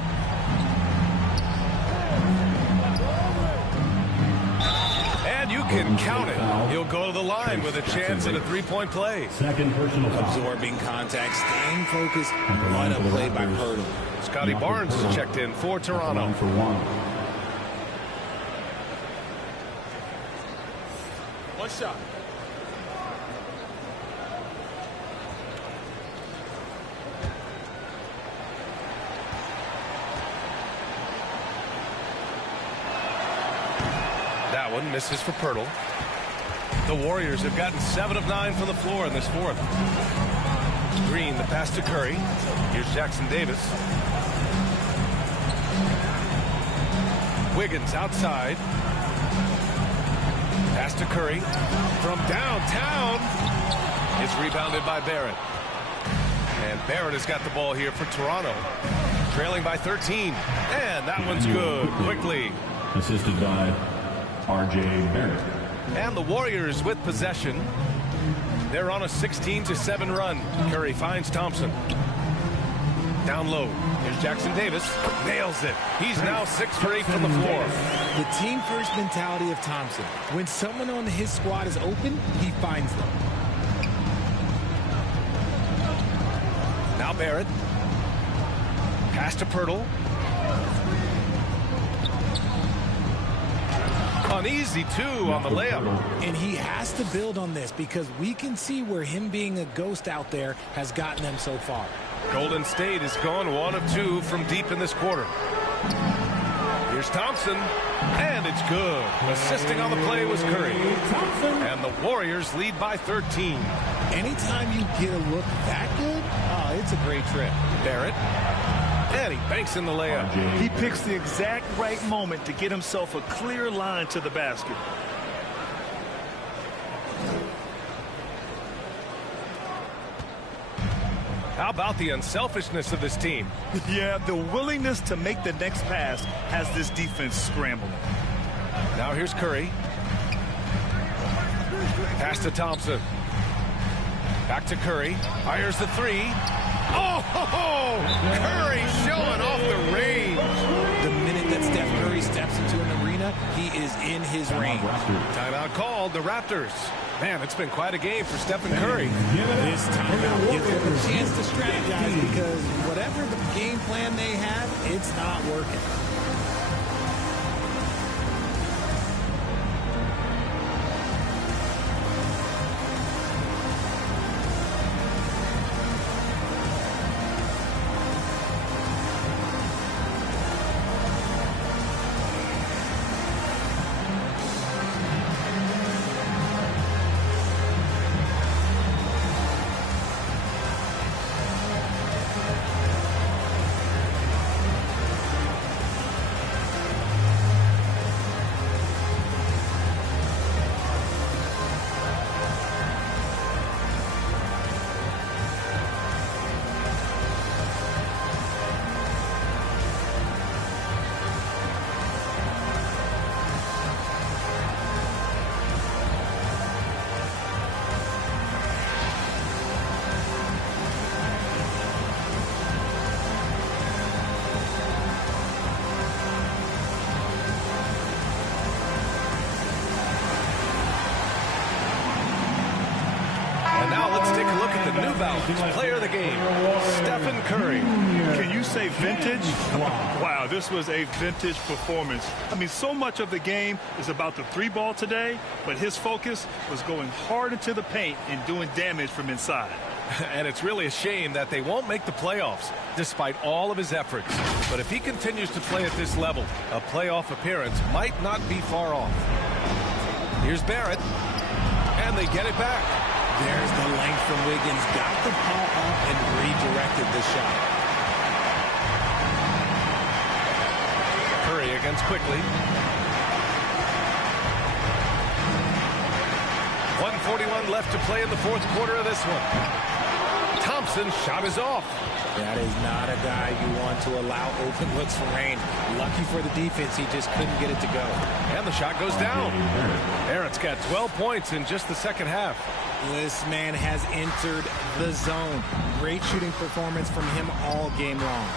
And you can count it. He'll go to the line with a chance at a three-point play. Second personal foul. Absorbing contact, staying focused. What a play by Pirtle. Scotty Barnes is checked in for Toronto. 1 for 1. One shot. That one misses for Pirtle. The Warriors have gotten 7 of 9 from the floor in this fourth. Green, the pass to Curry. Here's Jackson Davis. Wiggins outside. Pass to Curry. From downtown. It's rebounded by Barrett. And Barrett has got the ball here for Toronto. Trailing by 13. And that one's good. Quickly. Assisted by R.J. Barrett. And the Warriors with possession. They're on a 16-7 run. Curry finds Thompson. Down low. Here's Jackson Davis. Nails it. He's now 6 for 8 from the floor. The team-first mentality of Thompson. When someone on his squad is open, he finds them. Now Barrett. Pass to Pirtle. Uneasy, too, on the layup. And he has to build on this because we can see where him being a ghost out there has gotten them so far. Golden State has gone 1 of 2 from deep in this quarter. Here's Thompson, and it's good. Assisting on the play was Curry. And the Warriors lead by 13. Anytime you get a look that good, it's a great trip. Barrett. And he banks in the layup. He picks the exact right moment to get himself a clear line to the basket. How about the unselfishness of this team? Yeah, the willingness to make the next pass has this defense scrambling. Now here's Curry. Pass to Thompson. Back to Curry. Fires the three. Oh, Curry showing off the range. The minute that Steph Curry steps into an arena, he is in his range. Timeout called, the Raptors. Man, it's been quite a game for Stephen Curry. This timeout gives them a chance to strategize because whatever the game plan they have, it's not working. Player of the game, Stephen Curry. Can you say vintage? Wow, this was a vintage performance. I mean, so much of the game is about the three ball today, but his focus was going hard into the paint and doing damage from inside. And it's really a shame that they won't make the playoffs despite all of his efforts. But if he continues to play at this level, a playoff appearance might not be far off. Here's Barrett, and they get it back. There's the length from Wiggins. Got the ball up and redirected the shot. Curry against Quickly. 1:41 left to play in the fourth quarter of this one. Thompson shot is off. That is not a guy you want to allow open looks for Rain. Lucky for the defense, he just couldn't get it to go. And the shot goes down. Barrett's got 12 points in just the second half. This man has entered the zone. Great shooting performance from him all game long.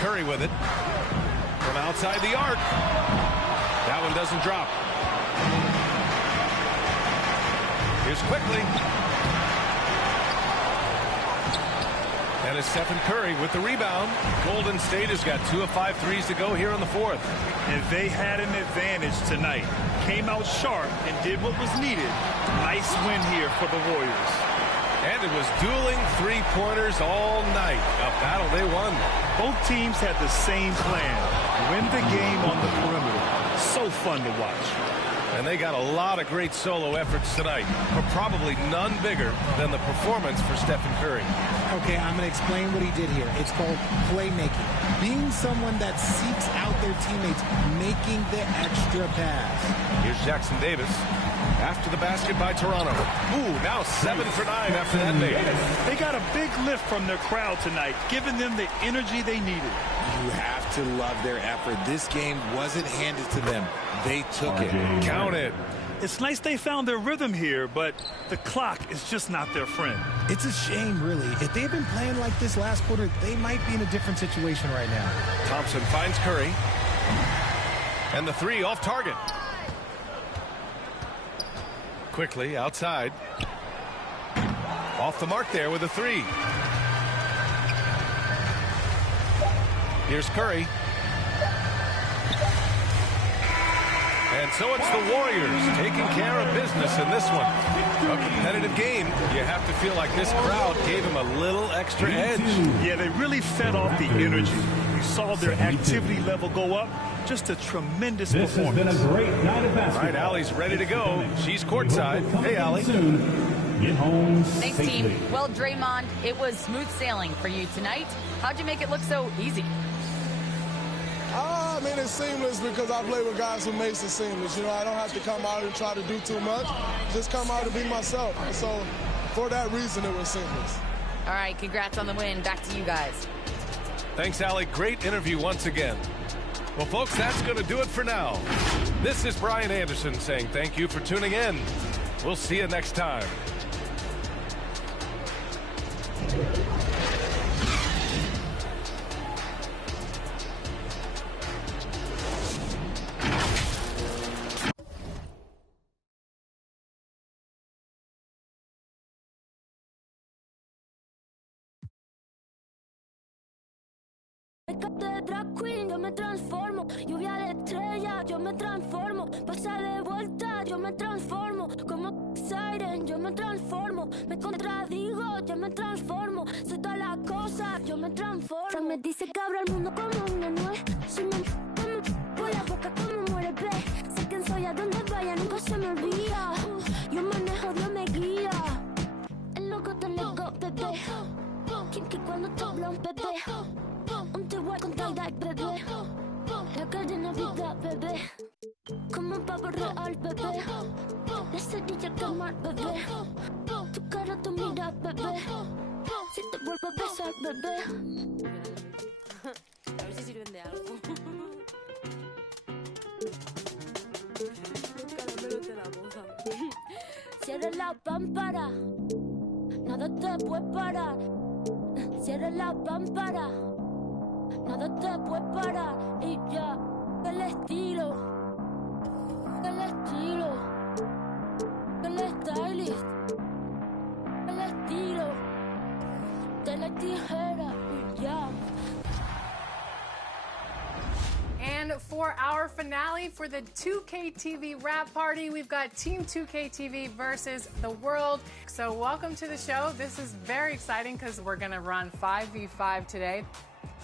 Curry with it. From outside the arc. That one doesn't drop. Here's Quickly. And it's Stephen Curry with the rebound. Golden State has got 2 of 5 threes to go here in the fourth. And they had an advantage tonight. Came out sharp and did what was needed. Nice win here for the Warriors. And it was dueling three-pointers all night. A battle they won. Both teams had the same plan. Win the game on the perimeter. So fun to watch. And they got a lot of great solo efforts tonight, but probably none bigger than the performance for Stephen Curry. Okay, I'm going to explain what he did here. It's called playmaking. Being someone that seeks out their teammates, making the extra pass. Here's Jackson Davis. After the basket by Toronto. Ooh, now 7 for 9 after that make. They got a big lift from their crowd tonight, giving them the energy they needed. You have to love their effort. This game wasn't handed to them. They took it. Count it. It's nice they found their rhythm here, but the clock is just not their friend. It's a shame, really. If they'd been playing like this last quarter, they might be in a different situation right now. Thompson finds Curry. And the three off target. Quickly outside. Off the mark there with a three. Here's Curry. And so it's the Warriors taking care of business in this one. A competitive game. You have to feel like this crowd gave them a little extra edge. Yeah, they really fed off the energy. You saw their activity level go up. Just a tremendous performance. This has been a great night of basketball. All right, Allie's ready to go. She's courtside. Hey, Allie. Get home Thanks, safely. team. Well, Draymond, it was smooth sailing for you tonight. How'd you make it look so easy? I mean, it's seamless because I play with guys who makes it seamless. You know, I don't have to come out and try to do too much. Just come out and be myself. And so, for that reason, it was seamless. All right, congrats on the win. Back to you guys. Thanks, Allie. Great interview once again. Well, folks, that's going to do it for now. This is Brian Anderson saying thank you for tuning in. We'll see you next time. De drag queen, yo me transformo. Lluvia de estrella, yo me transformo. Pasa de vuelta, yo me transformo. Como siren, yo me transformo. Me contradigo, yo me transformo. Soy todas las cosas, yo me transformo. Se me dice que abro el mundo como una nuez. Si me por la boca como muere ve. Sé quién soy, a donde vaya, nunca se me olvida. Yo manejo, Dios me guía. El loco te nego, bebé. Que cuando te habla un bebé. Un te voy a contar de bebé. La calle Navidad, bebé. Como un pavo real, bebé. La cerilla quemar, bebé. Tu cara, tu mira, bebé. Si te vuelvo a besar, bebé. A ver si sirven de algo. Cierra la pámpara. Nada te puede parar. Cierra la pámpara. Nada te puede parar. Y ya, el estilo. El estilo. El stylist. El estilo. De la tijera. Y ya. And for our finale for the 2K TV Wrap Party, we've got Team 2K TV versus the world. So welcome to the show. This is very exciting because we're going to run 5v5 today.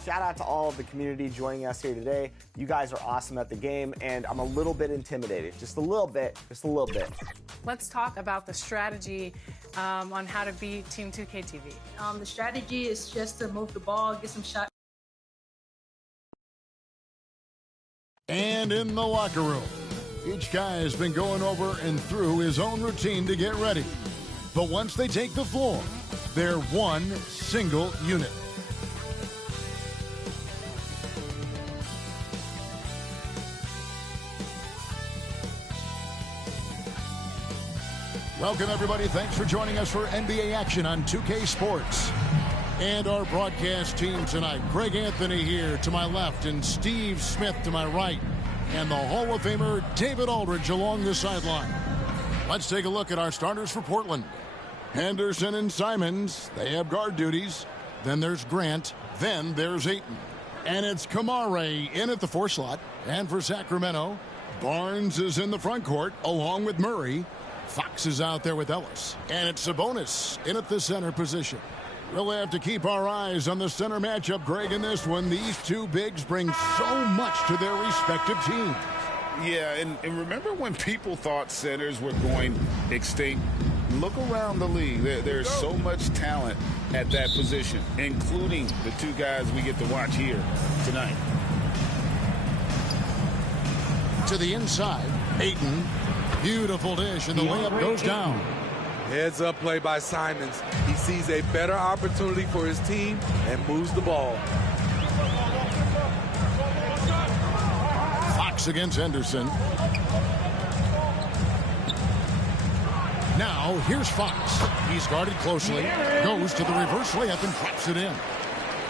Shout out to all of the community joining us here today. You guys are awesome at the game, and I'm a little bit intimidated. Just a little bit. Let's talk about the strategy on how to beat Team 2K TV. The strategy is just to move the ball, get some shots. And in the locker room, each guy has been going over and through his own routine to get ready. But once they take the floor, they're one single unit. Welcome, everybody. Thanks for joining us for NBA action on 2K Sports. And our broadcast team tonight, Greg Anthony here to my left and Steve Smith to my right. And the Hall of Famer David Aldridge along the sideline. Let's take a look at our starters for Portland. Henderson and Simons, they have guard duties. Then there's Grant. Then there's Ayton. And it's Kamare in at the 4 slot. And for Sacramento, Barnes is in the front court along with Murray. Fox is out there with Ellis. And it's Sabonis in at the center position. We'll have to keep our eyes on the center matchup, Greg, in this one. These two bigs bring so much to their respective teams. Yeah, and remember when people thought centers were going extinct? Look around the league. There's so much talent at that position, including the two guys we get to watch here tonight. To the inside, Ayton. Beautiful dish, and the layup goes down. Heads up play by Simons. He sees a better opportunity for his team and moves the ball. Fox against Henderson. Now, here's Fox. He's guarded closely, goes to the reverse layup and drops it in.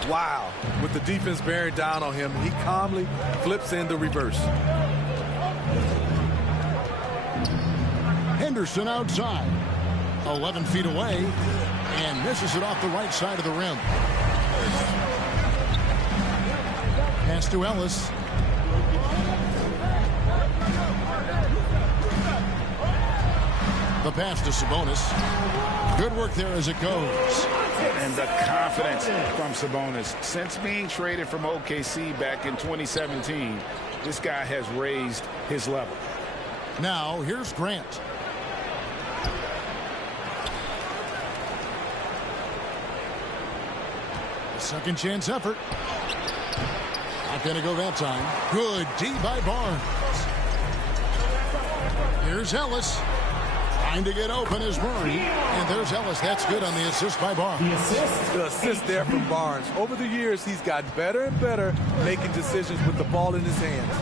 Wow. With the defense bearing down on him, he calmly flips in the reverse. Henderson outside. 11 feet away, and misses it off the right side of the rim. Pass to Ellis. The pass to Sabonis. Good work there as it goes. And the confidence from Sabonis. Since being traded from OKC back in 2017, this guy has raised his level. Now, here's Grant. Second chance effort. Not going to go that time. Good D by Barnes. Here's Ellis. Trying to get open is Murray. And there's Ellis. That's good on the assist by Barnes. The assist there from Barnes. Over the years, he's gotten better and better making decisions with the ball in his hands.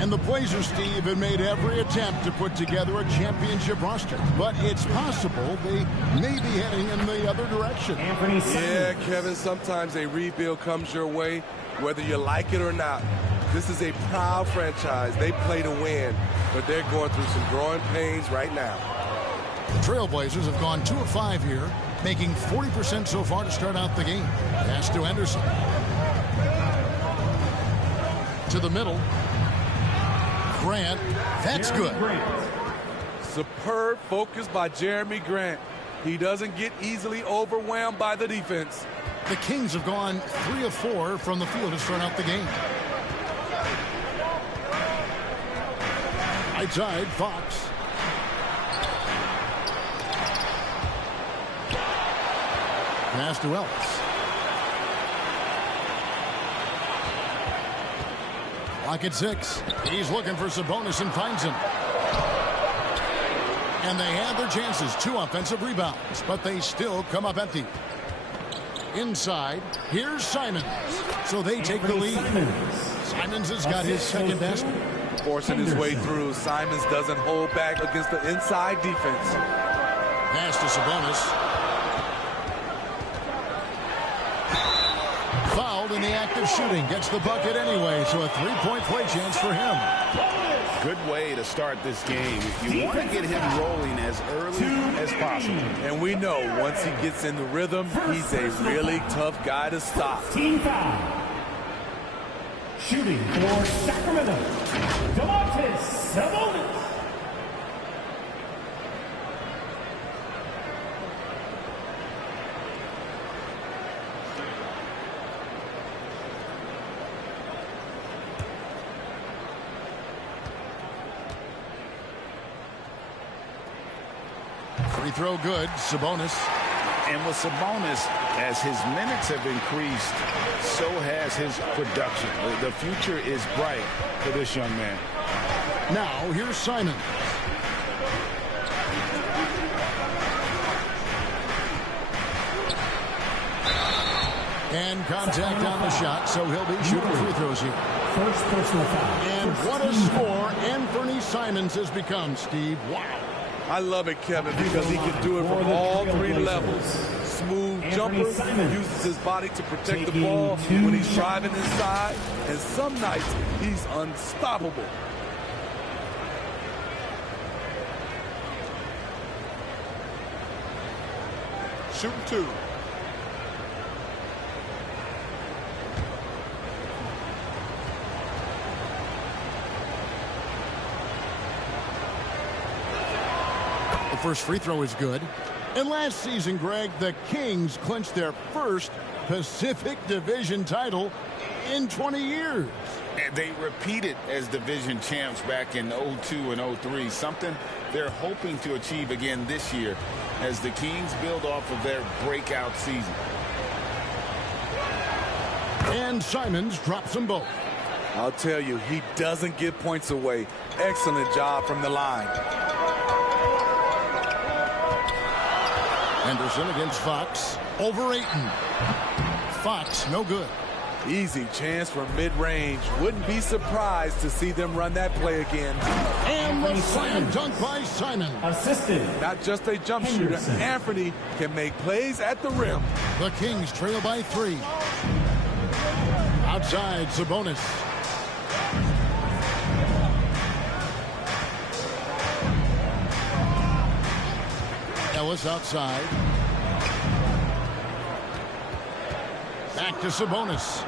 And the Blazers, Steve, have made every attempt to put together a championship roster. But it's possible they may be heading in the other direction. Yeah, Kevin, sometimes a rebuild comes your way, whether you like it or not. This is a proud franchise. They play to win, but they're going through some growing pains right now. The Trailblazers have gone 2 of 5 here, making 40% so far to start out the game. Pass to Henderson. To the middle. Grant. That's good. Superb focus by Jeremy Grant. He doesn't get easily overwhelmed by the defense. The Kings have gone 3 of 4 from the field to start out the game. Right side, Fox. Pass to Ellis. Lock at 6. He's looking for Sabonis and finds him. And they have their chances. 2 offensive rebounds, but they still come up empty. Inside, here's Simons. So they take the lead. Simons has got his second basket. Forcing his way through. Simons doesn't hold back against the inside defense. Pass to Sabonis. Fouled in the act of shooting. Gets the bucket anyway, so a 3-point play chance for him. Good way to start this game. You want to get him rolling as early as possible. And we know once he gets in the rhythm, he's a really tough guy to stop. Team foul. Shooting for Sacramento, Domantas Sabonis. Free throw good. Sabonis. And with Sabonis, as his minutes have increased, so has his production. The future is bright for this young man. Now, here's Simons. And contact on the shot, so he'll be shooting free throws here. First personal foul. And what a score Anthony Simons has become, Steve. Wow. I love it, Kevin, because he can do it from all 3 levels. Smooth jumper, uses his body to protect the ball when he's driving inside, and some nights he's unstoppable. Shooting 2. The first free throw is good. And last season, Greg, the Kings clinched their first Pacific Division title in 20 years. And they repeated as division champs back in 02 and 03, something they're hoping to achieve again this year as the Kings build off of their breakout season. And Simons drops them both. I'll tell you, he doesn't give points away. Excellent job from the line. Henderson against Fox. Over Ayton. Fox, no good. Easy chance for mid-range. Wouldn't be surprised to see them run that play again. And the slam dunk by Simon. Assisted. Not just a jump shooter. Anthony can make plays at the rim. The Kings trail by 3. Outside, Sabonis. Ellis outside. Back to Sabonis.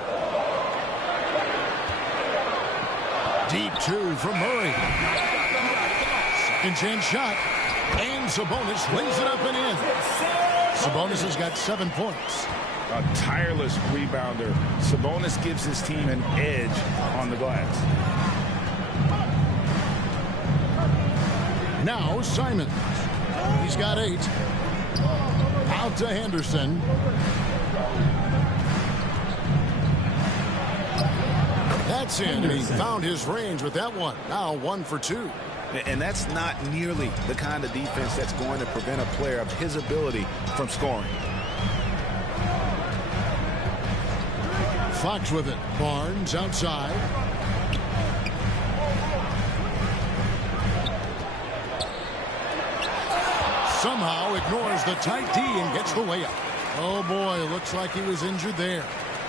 Deep 2 from Murray. Second chance shot. And Sabonis lays it up and in. Sabonis has got 7 points. A tireless rebounder. Sabonis gives his team an edge on the glass. Now Simons. He's got 8. Out to Henderson. That's in, and he found his range with that one. Now 1 for 2. And that's not nearly the kind of defense that's going to prevent a player of his ability from scoring. Fox with it. Barnes outside. Somehow ignores the tight D and gets the layup. Oh, boy, looks like he was injured there.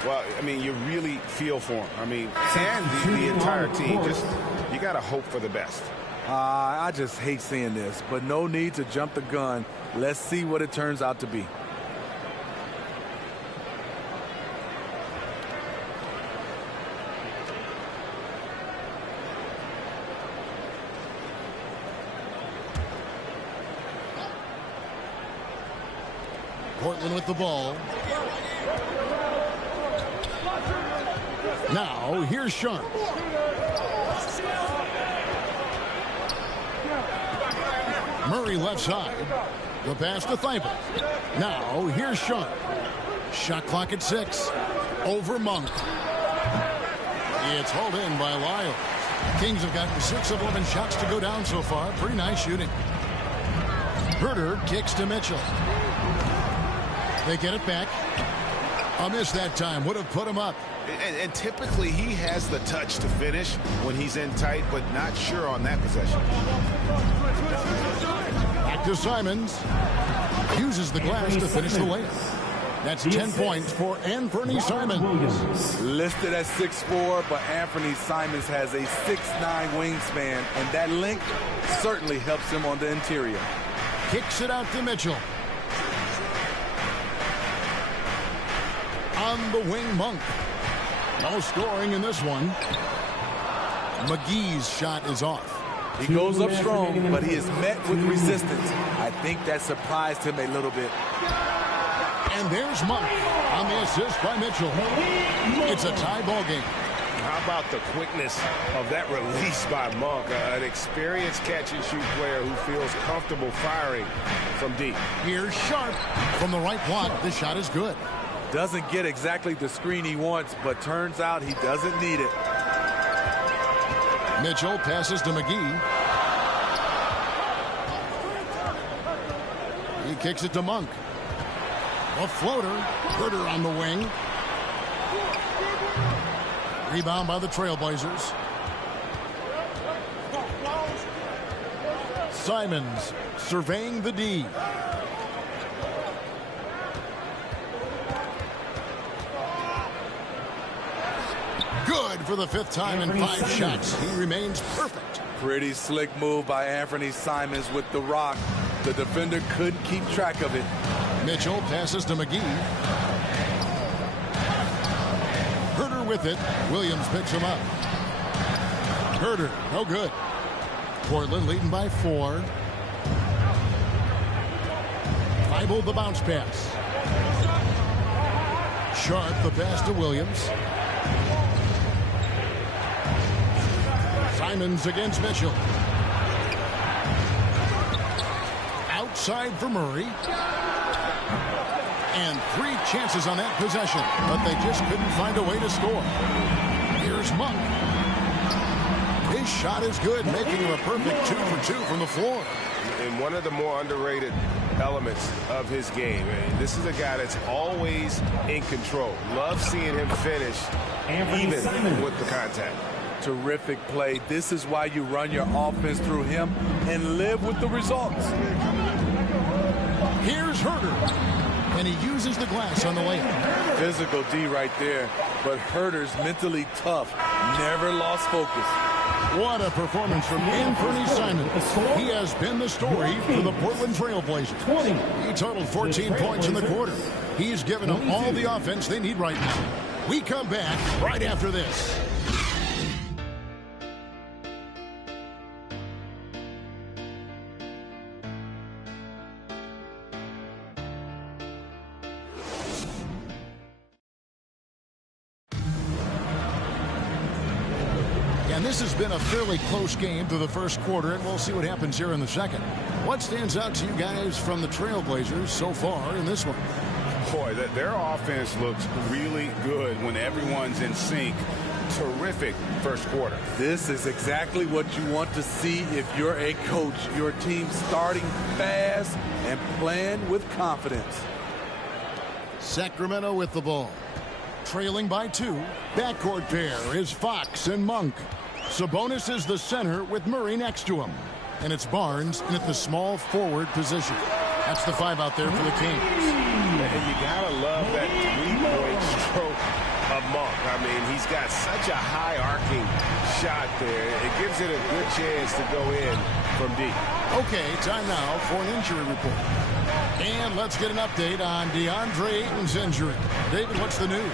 Well, I mean, you really feel for him. I mean, and the entire team. Just, you got to hope for the best. I just hate seeing this, but no need to jump the gun. Let's see what it turns out to be. Portland with the ball. Now, here's Sharp. Murray left side. The pass to Thibault. Now, here's Sharp. Shot clock at 6. Over Monk. It's hauled in by Lyles. Kings have gotten 6 of 11 shots to go down so far. Pretty nice shooting. Herter kicks to Mitchell. They get it back. A miss that time. Would have put him up. And typically he has the touch to finish when he's in tight, but not sure on that possession. Back to Simons. Uses the glass to finish the layup. That's 10 points for Anthony Simons. Listed at 6'4", but Anthony Simons has a 6'9" wingspan, and that length certainly helps him on the interior. Kicks it out to Mitchell. On the wing, Monk. No scoring in this one. McGee's shot is off. He goes up strong, but he is met with resistance. I think that surprised him a little bit. And there's Monk on the assist by Mitchell. It's a tie ball game. How about the quickness of that release by Monk? An experienced catch-and-shoot player who feels comfortable firing from deep. Here's Sharp from the right block. The shot is good. Doesn't get exactly the screen he wants, but turns out he doesn't need it. Mitchell passes to McGee. He kicks it to Monk. A floater. Herter on the wing. Rebound by the Trailblazers. Simons surveying the D. Good for the 5th time in 5 shots. He remains perfect. Pretty slick move by Anthony Simons with the rock. The defender couldn't keep track of it. Mitchell passes to McGee. Herter with it. Williams picks him up. Herter, no good. Portland leading by 4. Thibault the bounce pass. Sharp the pass to Williams. Simons against Mitchell. Outside for Murray. And 3 chances on that possession, but they just couldn't find a way to score. Here's Monk. His shot is good, making him a perfect 2 for 2 from the floor. And one of the more underrated elements of his game. This is a guy that's always in control. Love seeing him finish, even with the contact. Terrific play. This is why you run your offense through him and live with the results. Here's Herter. And he uses the glass on the layup. Physical D right there. But Herter's mentally tough. Never lost focus. What a performance from Anthony Simons. He has been the story for the Portland Trailblazers. He totaled 14 points in the quarter. He's given them all the offense they need right now. We come back right after this. And this has been a fairly close game through the first quarter, and we'll see what happens here in the second. What stands out to you guys from the Trailblazers so far in this one? Boy, their offense looks really good when everyone's in sync. terrific first quarter. This is exactly what you want to see if you're a coach. Your team starting fast and playing with confidence. Sacramento with the ball. Trailing by 2. Backcourt pair is Fox and Monk. Sabonis is the center with Murray next to him. And it's Barnes in at the small forward position. That's the 5 out there for the Kings. And you gotta love that three-point stroke of Monk. I mean, he's got such a high arcing shot there. It gives it a good chance to go in from deep. Okay, time now for an injury report. And let's get an update on DeAndre Ayton's injury. David, what's the news?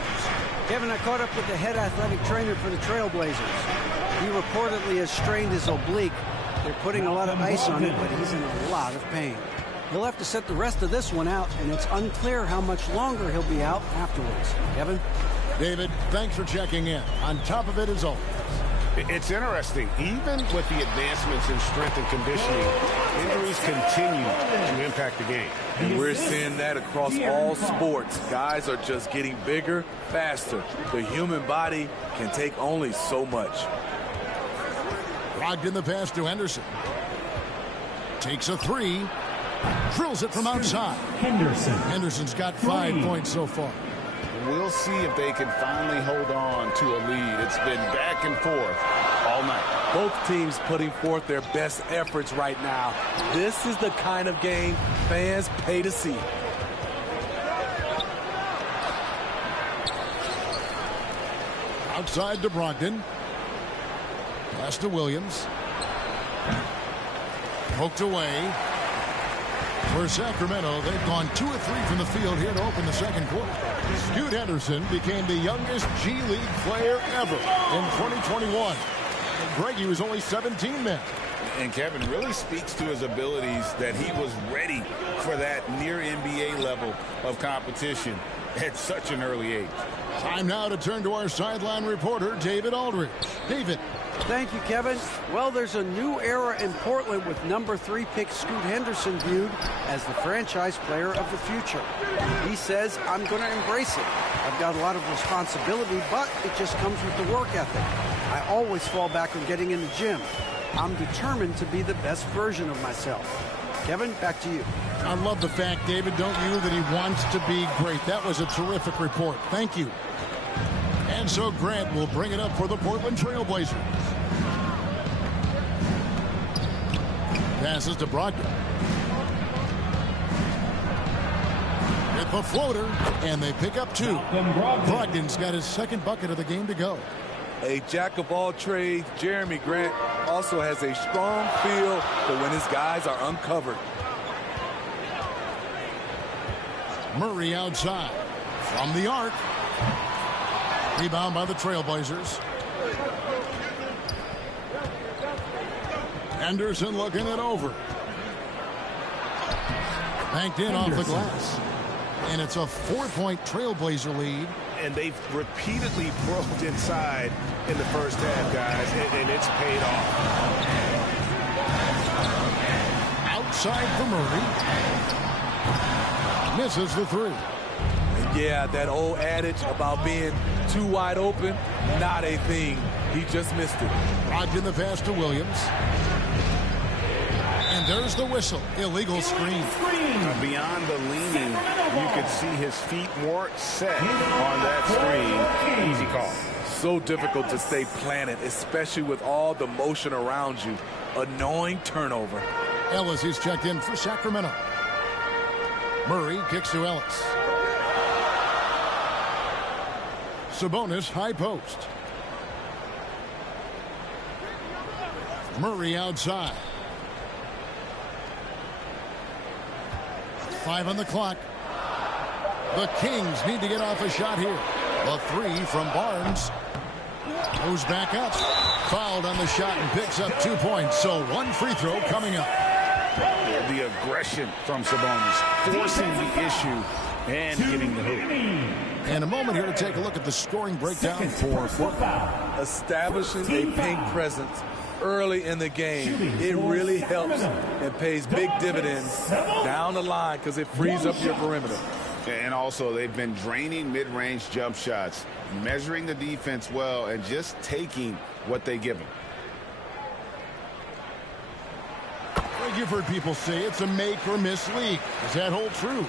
Kevin, I caught up with the head athletic trainer for the Trailblazers. He reportedly has strained his oblique. They're putting a lot of ice on it, but he's in a lot of pain. He'll have to sit the rest of this one out, and it's unclear how much longer he'll be out afterwards. Kevin? David, thanks for checking in. On top of it as always. It's interesting. Even with the advancements in strength and conditioning, injuries continue to impact the game. And we're seeing that across all sports. Guys are just getting bigger, faster. The human body can take only so much. Logged in the pass to Henderson. Takes a 3. Drills it from outside. Henderson's got 5 points so far. We'll see if they can finally hold on to a lead. It's been back and forth all night. Both teams putting forth their best efforts right now. This is the kind of game fans pay to see. Outside to Brogdon. Pass to Williams. Poked away. For Sacramento, they've gone 2 of 3 from the field here to open the second quarter. Scoot Henderson became the youngest G League player ever in 2021. Greg, he was only 17 then. And Kevin really speaks to his abilities that he was ready for that near NBA level of competition at such an early age. Time now to turn to our sideline reporter, David Aldridge. David. Thank you, Kevin. Well, there's a new era in Portland with number 3 pick Scoot Henderson viewed as the franchise player of the future. He says, I'm going to embrace it. I've got a lot of responsibility, but it just comes with the work ethic. I always fall back on getting in the gym. I'm determined to be the best version of myself. Kevin, back to you. I love the fact, David, don't you, that he wants to be great. That was a terrific report. Thank you. And so Grant will bring it up for the Portland Trailblazers. Passes to Brogdon. With the floater, and they pick up 2. Brogdon's got his second bucket of the game to go. A jack of all trades, Jeremy Grant also has a strong feel for when his guys are uncovered. Murray outside from the arc. Rebound by the Trailblazers. Henderson looking it over. Banked in off the glass. And it's a 4-point Trailblazer lead. And they've repeatedly probed inside in the first half, guys, and it's paid off. Outside for Murray. Misses the 3. Yeah, that old adage about being too wide open, not a thing. He just missed it. Brogdon the pass to Williams. And there's the whistle. Illegal screen. Beyond the leaning, you could see his feet more set on that screen. Easy call. So difficult to stay planted, especially with all the motion around you. Annoying turnover. Ellis is checked in for Sacramento. Murray kicks to Ellis. Sabonis high post. Murray outside. 5 on the clock. The Kings need to get off a shot here. The 3 from Barnes. Goes back up. Fouled on the shot and picks up 2 points. So 1 free throw coming up. The aggression from Sabonis, forcing the issue and getting the hoop. And a moment here to take a look at the scoring breakdown for Portland. Establishing a paint presence early in the game. It really helps and pays big dividends down the line because it frees up your perimeter. And also, they've been draining mid-range jump shots, measuring the defense well, and just taking what they give them. Well, you've heard people say it's a make-or-miss league. Does that hold true?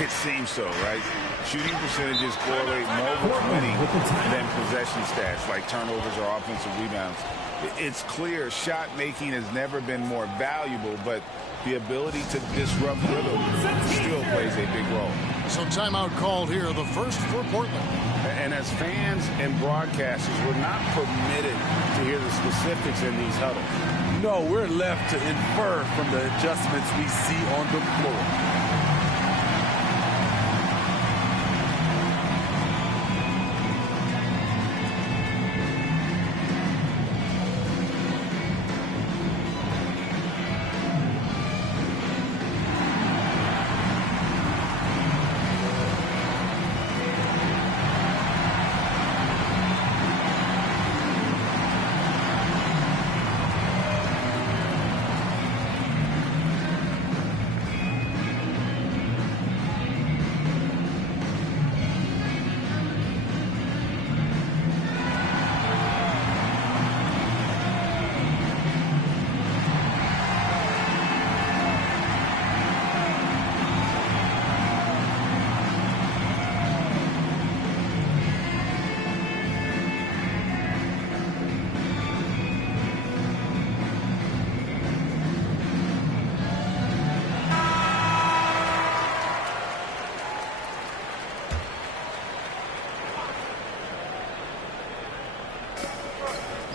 It seems so, right? Shooting percentages correlate more with winning than possession stats, like turnovers or offensive rebounds. It's clear shot making has never been more valuable, but the ability to disrupt rhythm still plays a big role. So timeout called here, the first for Portland. And as fans and broadcasters, we're not permitted to hear the specifics in these huddles. No, we're left to infer from the adjustments we see on the floor.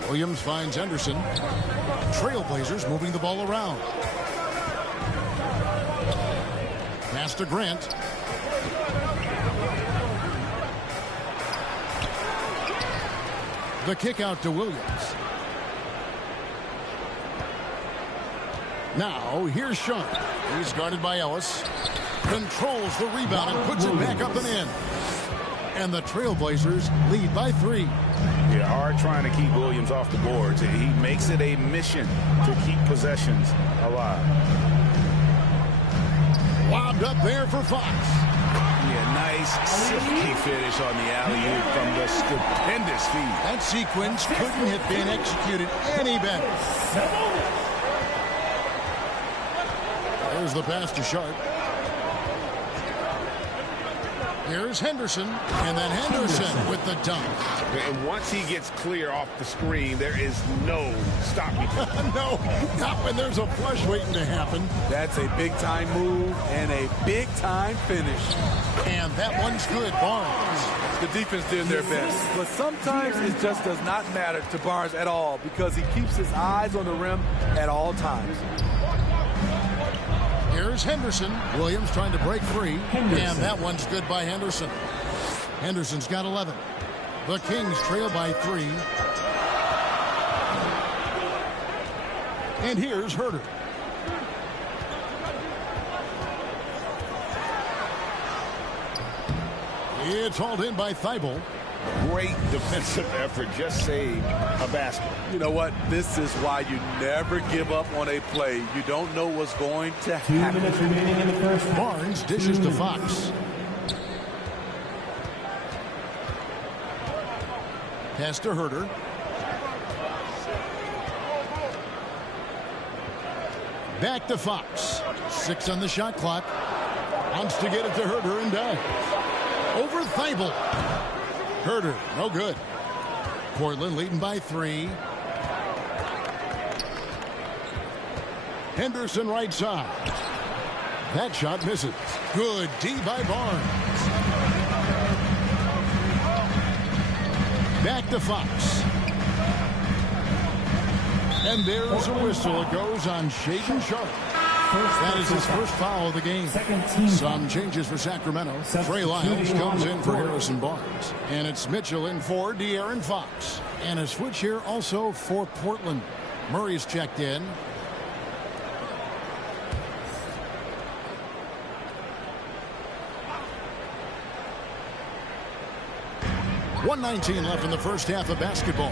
Williams finds Henderson. Trailblazers moving the ball around. Pass to Grant. The kick out to Williams. Now here's Sean. He's guarded by Ellis. Controls the rebound and puts it back up and in. And the Trailblazers lead by 3. Yeah, hard trying to keep Williams off the boards. He makes it a mission to keep possessions alive. Lobbed up there for Fox. Yeah, nice silky finish on the alley-oop from the stupendous feed. That sequence couldn't have been executed any better. There's the pass to Sharp. Here's Henderson, and then Henderson with the dunk. And once he gets clear off the screen, there is no stopping him. No, not when there's a flush waiting to happen. That's a big-time move and a big-time finish. And that one's good, Barnes. The defense did their best. But sometimes it just does not matter to Barnes at all because he keeps his eyes on the rim at all times. Here's Henderson. Williams trying to break free. Henderson. And that one's good by Henderson. Henderson's got 11. The Kings trail by 3. And here's Herter. It's hauled in by Thibault. Great defensive effort, just saved a basket. You know what? This is why you never give up on a play. You don't know what's going to happen. 2 minutes remaining in the first. Barnes dishes to Fox. Pass to Herter. Back to Fox. 6 on the shot clock. Wants to get it to Herter and does. Over Thibault. Herter, no good. Portland leading by 3. Henderson right side. That shot misses. Good D by Barnes. Back to Fox. And there's a whistle. It goes on Shaedon Sharpe. That is his first foul of the game. Some changes for Sacramento. Trey Lyles comes in for Harrison Barnes. And it's Mitchell in for De'Aaron Fox. And a switch here also for Portland. Murray's checked in. .119 left in the first half of basketball.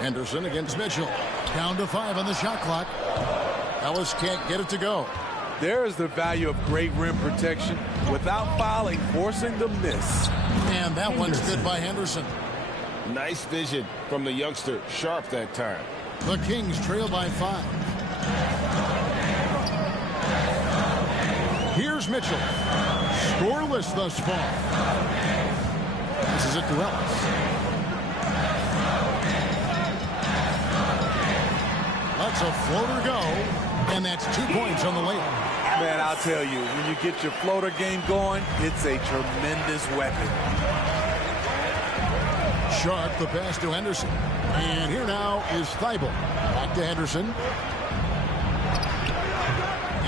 Henderson against Mitchell. Down to 5 on the shot clock. Ellis can't get it to go. There's the value of great rim protection without fouling, forcing the miss. And that one's good by Henderson. Nice vision from the youngster, Sharp, that time. The Kings trail by 5. Here's Mitchell. Scoreless thus far. This is it to Ellis. Lets a floater go, and that's 2 points on the layup. Man, I'll tell you, when you get your floater game going, it's a tremendous weapon. Sharp, the pass to Henderson. And here now is Thibault. Back to Henderson.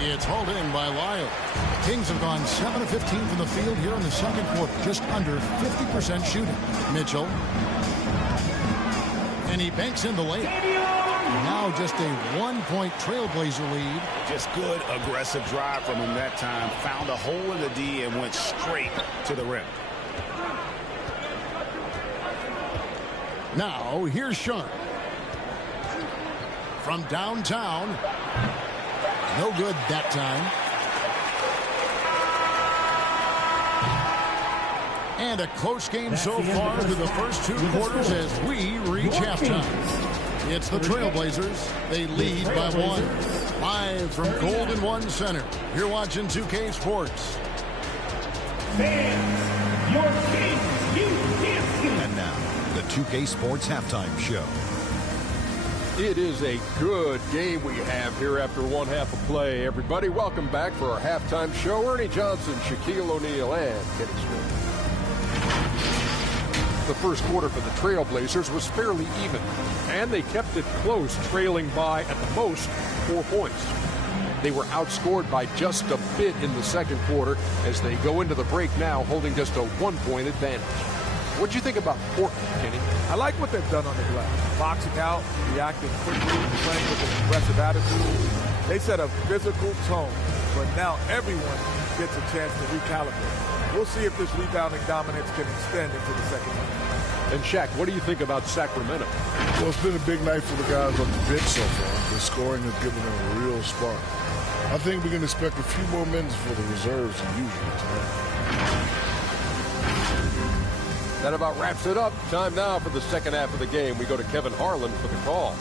It's hauled in by Lyle. The Kings have gone 7 of 15 from the field here in the second quarter. Just under 50% shooting. Mitchell. And he banks in the layup. Now just a 1-point Trailblazer lead. Just good, aggressive drive from him that time. Found a hole in the D and went straight to the rim. Now, here's Sharp. From downtown. No good that time. And a close game so far through the first 2 quarters as we reach halftime. It's the Trailblazers. They lead by 1. Live from Golden One Center. You're watching 2K Sports. Fans, your Kings, you can't see. And now, the 2K Sports Halftime Show. It is a good game we have here after one half of play. Everybody, welcome back for our halftime show. Ernie Johnson, Shaquille O'Neal, and Kenny Smith. The first quarter for the Trailblazers was fairly even, and they kept it close, trailing by, at the most, 4 points. They were outscored by just a bit in the second quarter as they go into the break now holding just a 1-point advantage. What do you think about Portland, Kenny? I like what they've done on the glass. Boxing out, reacting quickly, playing with an aggressive attitude. They set a physical tone, but now everyone gets a chance to recalibrate. We'll see if this rebounding dominance can extend into the second half. And Shaq, what do you think about Sacramento? Well, it's been a big night for the guys on the bench so far. The scoring has given them a real spark. I think we can expect a few more minutes for the reserves than usual tonight. That about wraps it up. Time now for the second half of the game. We go to Kevin Harlan for the call.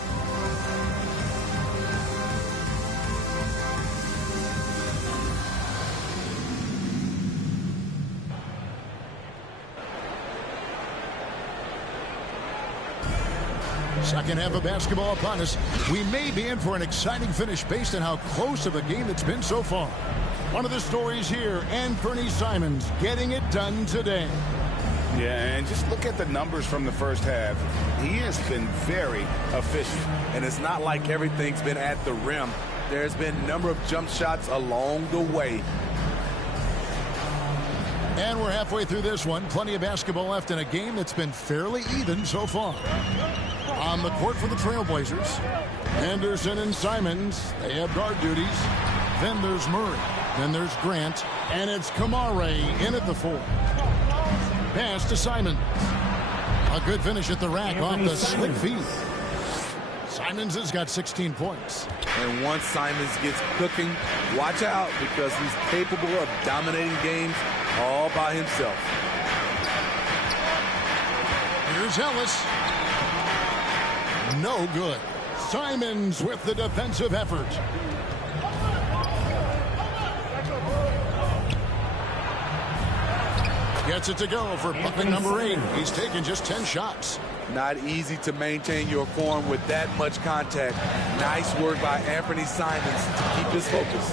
Second half of basketball upon us. We may be in for an exciting finish based on how close of a game it's been so far. One of the stories here, Anthony Simons getting it done today. Yeah, and just look at the numbers from the first half. He has been very efficient. And it's not like everything's been at the rim. There's been a number of jump shots along the way. And we're halfway through this one. Plenty of basketball left in a game that's been fairly even so far. On the court for the Trailblazers, Henderson and Simons, they have guard duties. Then there's Murray. Then there's Grant. And it's Kamare in at the 4. Pass to Simons. A good finish at the rack off the slick feed. Simons has got 16 points. And once Simons gets cooking, watch out because he's capable of dominating games all by himself. Here's Ellis. No good. Simons with the defensive effort. Gets it to go for bucket number 8. He's taken just 10 shots. Not easy to maintain your form with that much contact. Nice work by Anthony Simons to keep his focus.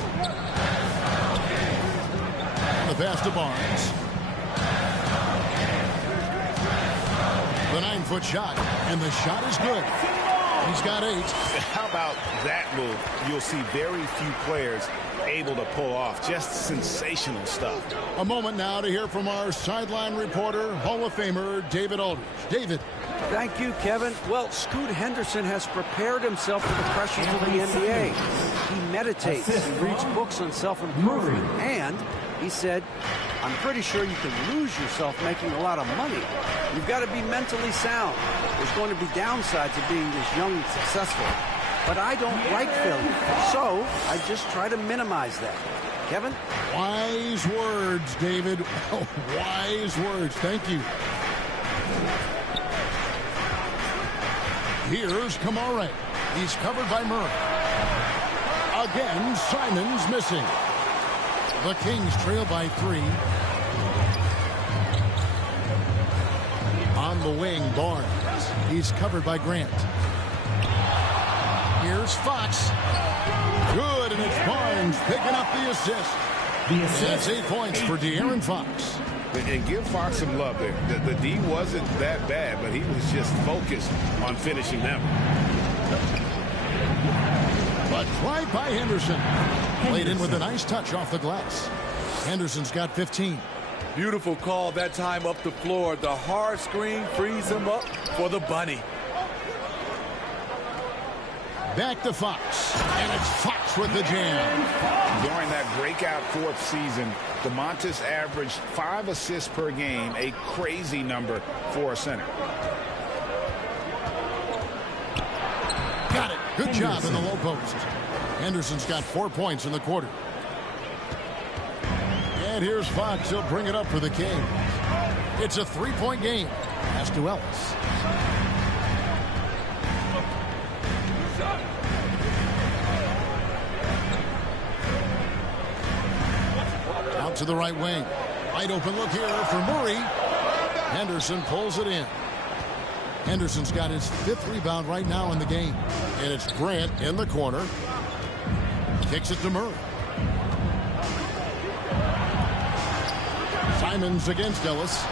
The pass to Barnes. The 9-foot shot, and the shot is good. He's got 8. How about that move? You'll see very few players able to pull off. Just sensational stuff. A moment now to hear from our sideline reporter, Hall of Famer David Aldridge. David. Thank you, Kevin. Well, Scoot Henderson has prepared himself for the pressures of the NBA. He meditates, he reads books on self-improvement, and he said, I'm pretty sure you can lose yourself making a lot of money. You've got to be mentally sound. There's going to be downsides of being this young and successful. but I don't like failure. So I just try to minimize that. Kevin? Wise words, David. Oh, wise words. Thank you. Here's Kamare. He's covered by Murray. Again, Simons missing. The Kings trail by 3. On the wing, Barnes. He's covered by Grant. Here's Fox. Good, and it's Barnes picking up the assist. That's 8 points for De'Aaron Fox. And give Fox some love there. The D wasn't that bad, but he was just focused on finishing them. But drive by Henderson. Played in with a nice touch off the glass. Henderson's got 15. Beautiful call that time up the floor. The hard screen frees him up for the bunny. Back to Fox. And it's Fox with the jam. During that breakout fourth season, DeMontis averaged 5 assists per game, a crazy number for a center. Got it. Good job in the low post. Henderson's got 4 points in the quarter. And here's Fox. He'll bring it up for the Kings. It's a 3-point game. Pass to Ellis. Out to the right wing. Wide open look here for Murray. Henderson pulls it in. Henderson's got his 5th rebound right now in the game. And it's Grant in the corner. Kicks it to Murray. Simons against Ellis.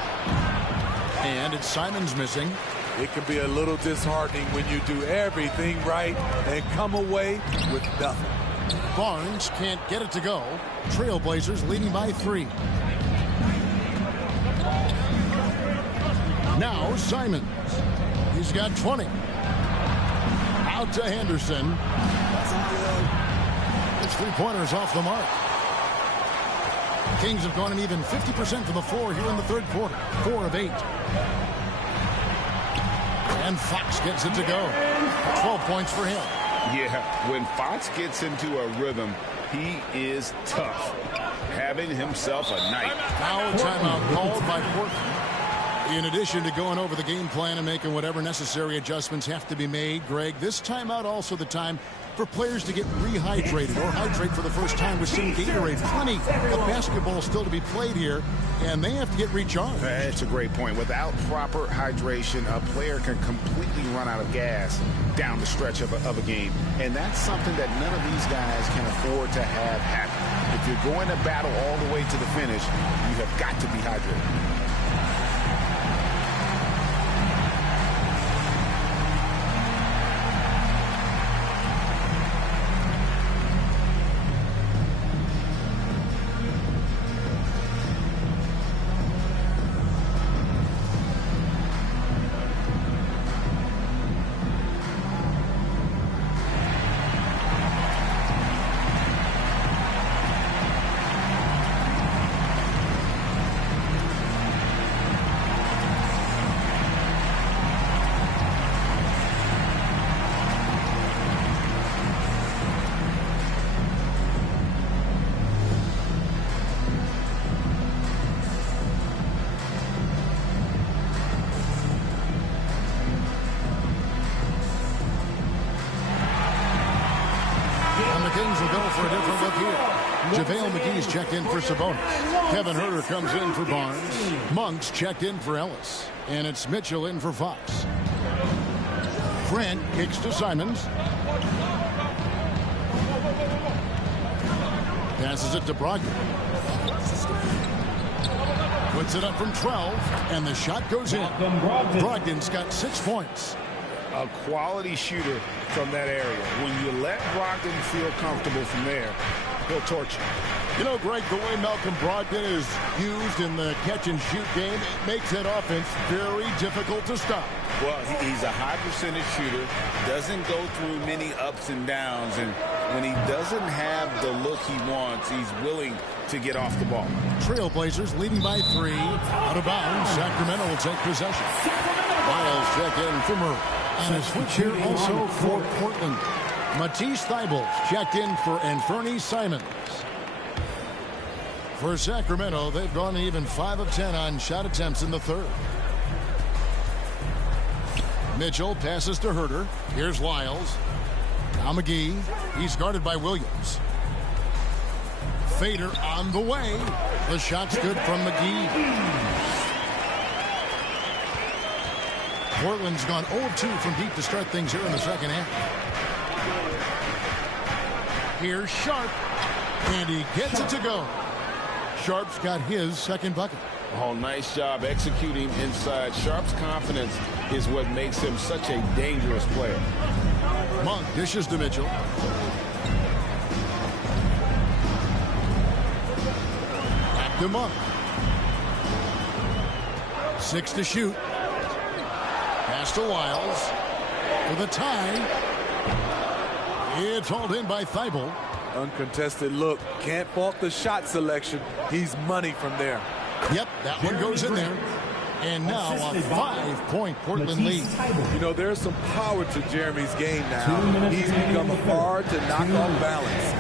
And it's Simons missing. It can be a little disheartening when you do everything right and come away with nothing. Barnes can't get it to go. Trailblazers leading by 3. Now Simons. He's got 20. Out to Henderson. It's 3-pointers off the mark. Kings have gone an even 50% from the floor here in the third quarter. 4 of 8. And Fox gets it to go. 12 points for him. Yeah, when Fox gets into a rhythm, he is tough. Having himself a night. Now a timeout called by Portland. In addition to going over the game plan and making whatever necessary adjustments have to be made, Greg, this timeout also the time for players to get rehydrated or hydrate for the first time with some Gatorade. Plenty of basketball still to be played here, and they have to get recharged. That's a great point. Without proper hydration, a player can completely run out of gas down the stretch of a game, and that's something that none of these guys can afford to have happen. If you're going to battle all the way to the finish, you have got to be hydrated. JaVale McGee's checked in for Sabonis. Kevin Huerter comes in for Barnes. Monk's checked in for Ellis. And it's Mitchell in for Fox. Grant kicks to Simons. Passes it to Brogdon. Puts it up from 12, and the shot goes in. Brogdon's got 6 points. A quality shooter from that area. When you let Brogdon feel comfortable from there, he'll torch you. You know, Greg, the way Malcolm Brogdon is used in the catch-and-shoot game, it makes that offense very difficult to stop. Well, he's a high percentage shooter, doesn't go through many ups and downs, and when he doesn't have the look he wants, he's willing to get off the ball. Trailblazers leading by 3. Out of bounds, Sacramento will take possession. Miles check in for Murray. And a switch here also for Portland. Matisse Thybulle checked in for Anfernee Simons. For Sacramento, they've gone even 5 of 10 on shot attempts in the third. Mitchell passes to Herter. Here's Lyles. Now McGee. He's guarded by Williams. Fader on the way. The shot's good from McGee. Portland's gone 0-2 from deep to start things here in the second half. Here's Sharp, and he gets it to go. Sharp's got his second bucket. Oh, nice job executing inside. Sharp's confidence is what makes him such a dangerous player. Monk dishes to Mitchell. Back to Monk. 6 to shoot. Pass to Lyles. For the tie. It's hauled in by Thybulle. Uncontested look. Can't fault the shot selection. He's money from there. Yep, that one goes in there. And now a 5-point Portland lead. You know, there's some power to Jeremy's game now. He's become hard to knock off balance.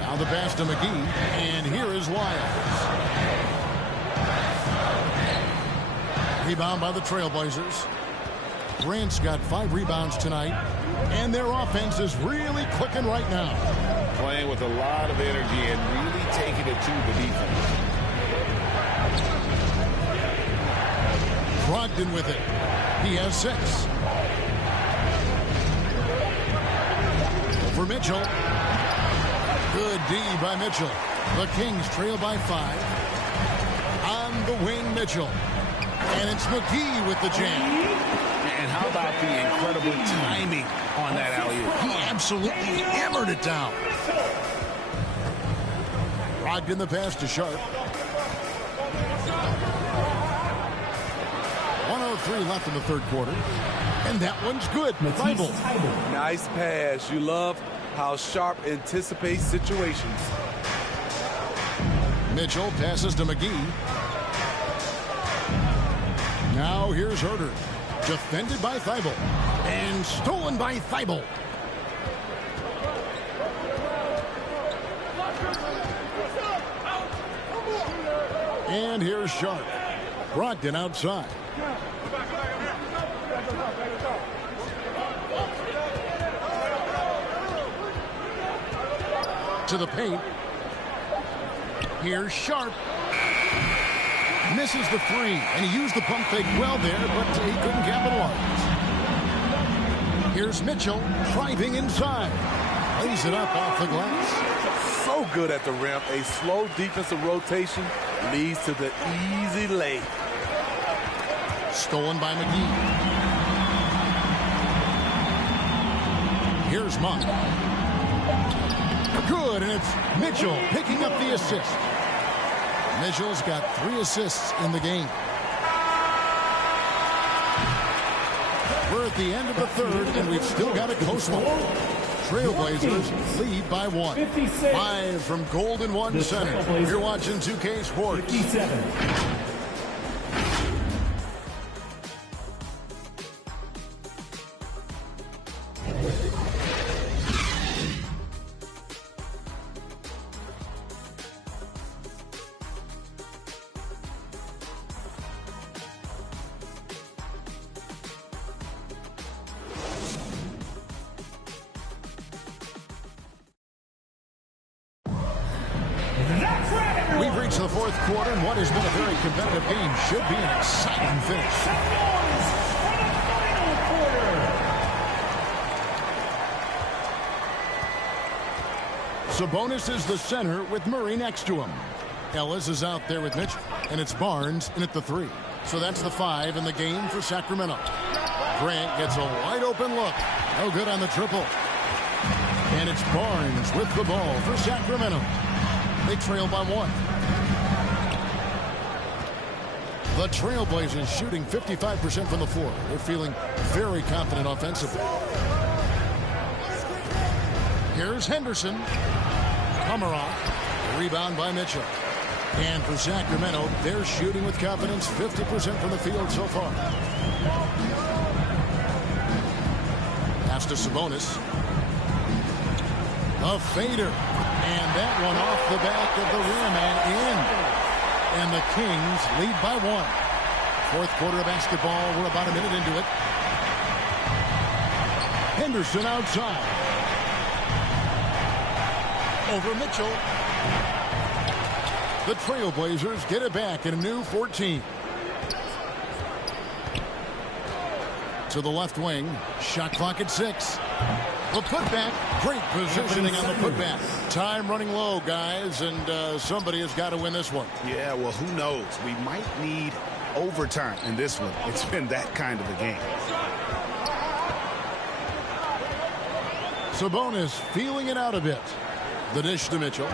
Now the pass to McGee. And here is Lyles. Rebound by the Trailblazers. Grant's got 5 rebounds tonight. And their offense is really clicking right now. Playing with a lot of energy and really taking it to the defense. Brogdon with it. He has 6. For Mitchell. Good D by Mitchell. The Kings trail by 5. On the wing, Mitchell. And it's McGee with the jam. And how about the incredible timing on that alley-oop? He absolutely hammered it down. Brogdon the pass to Sharp. 1:03 left in the third quarter. And that one's good. Thybulle. Nice pass. You love how Sharp anticipates situations. Mitchell passes to McGee. Now here's Herter. Defended by Thybulle. And stolen by Thybulle. And here's Sharp. Brogdon outside. To the paint. Here's Sharp. Misses the 3, and he used the pump fake well there, but he couldn't capitalize. Here's Mitchell driving inside. Lays it up off the glass. So good at the rim. A slow defensive rotation leads to the easy lay. Stolen by McGee. Here's Monk. Good, and it's Mitchell picking up the assist. Mitchell's got 3 assists in the game. We're at the end of the third, and we've still got a close one. Trailblazers lead by 1. Live from Golden One Center. You're watching 2K Sports. 57. We've reached the fourth quarter, and what has been a very competitive game should be an exciting finish. Sabonis is the center with Murray next to him. Ellis is out there with Mitchell, and it's Barnes in at the 3. So that's the 5 in the game for Sacramento. Grant gets a wide open look. No good on the triple. And it's Barnes with the ball for Sacramento. They trail by 1. The Trailblazers shooting 55% from the floor. They're feeling very confident offensively. Here's Henderson. Komarov. Rebound by Mitchell. And for Sacramento, they're shooting with confidence 50% from the field so far. to Sabonis. A fader. And that one off the back of the rim and in. And the Kings lead by 1. Fourth quarter of basketball. We're about a minute into it. Henderson outside. Over Mitchell. The Trailblazers get it back in a new 14. To the left wing. Shot clock at 6. The putback. Great positioning on the putback. Time running low, guys, and somebody has got to win this one. Yeah, well, who knows? We might need overtime in this one. It's been that kind of a game. Sabonis feeling it out a bit. The dish to Mitchell.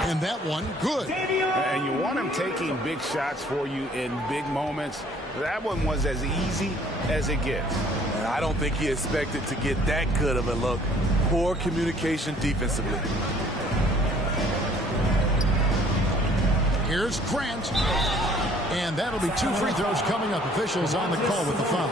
And that one, good. And you want him taking big shots for you in big moments. That one was as easy as it gets. And I don't think he expected to get that good of a look. Poor communication defensively. Here's Grant. And that'll be 2 free throws coming up. Officials on the call with the foul.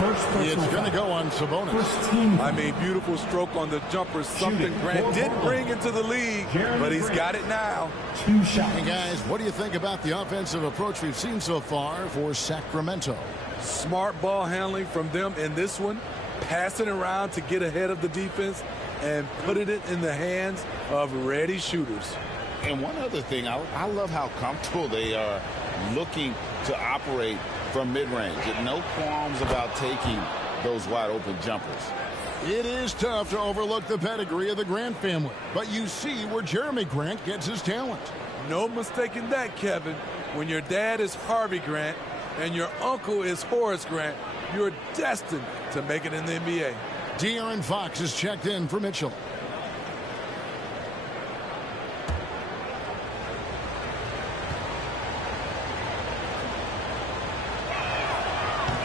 It's going to go on Sabonis. I mean, beautiful stroke on the jumper. Something Grant didn't bring into the league, but he's got it now. Hey, guys, what do you think about the offensive approach we've seen so far for Sacramento? Smart ball handling from them in this one. Passing around to get ahead of the defense and putting it in the hands of ready shooters. And one other thing, I love how comfortable they are looking to operate from mid-range. No qualms about taking those wide-open jumpers. It is tough to overlook the pedigree of the Grant family, but you see where Jeremy Grant gets his talent. No mistaking that, Kevin. When your dad is Harvey Grant and your uncle is Horace Grant, you're destined to make it in the NBA. De'Aaron Fox is checked in for Mitchell.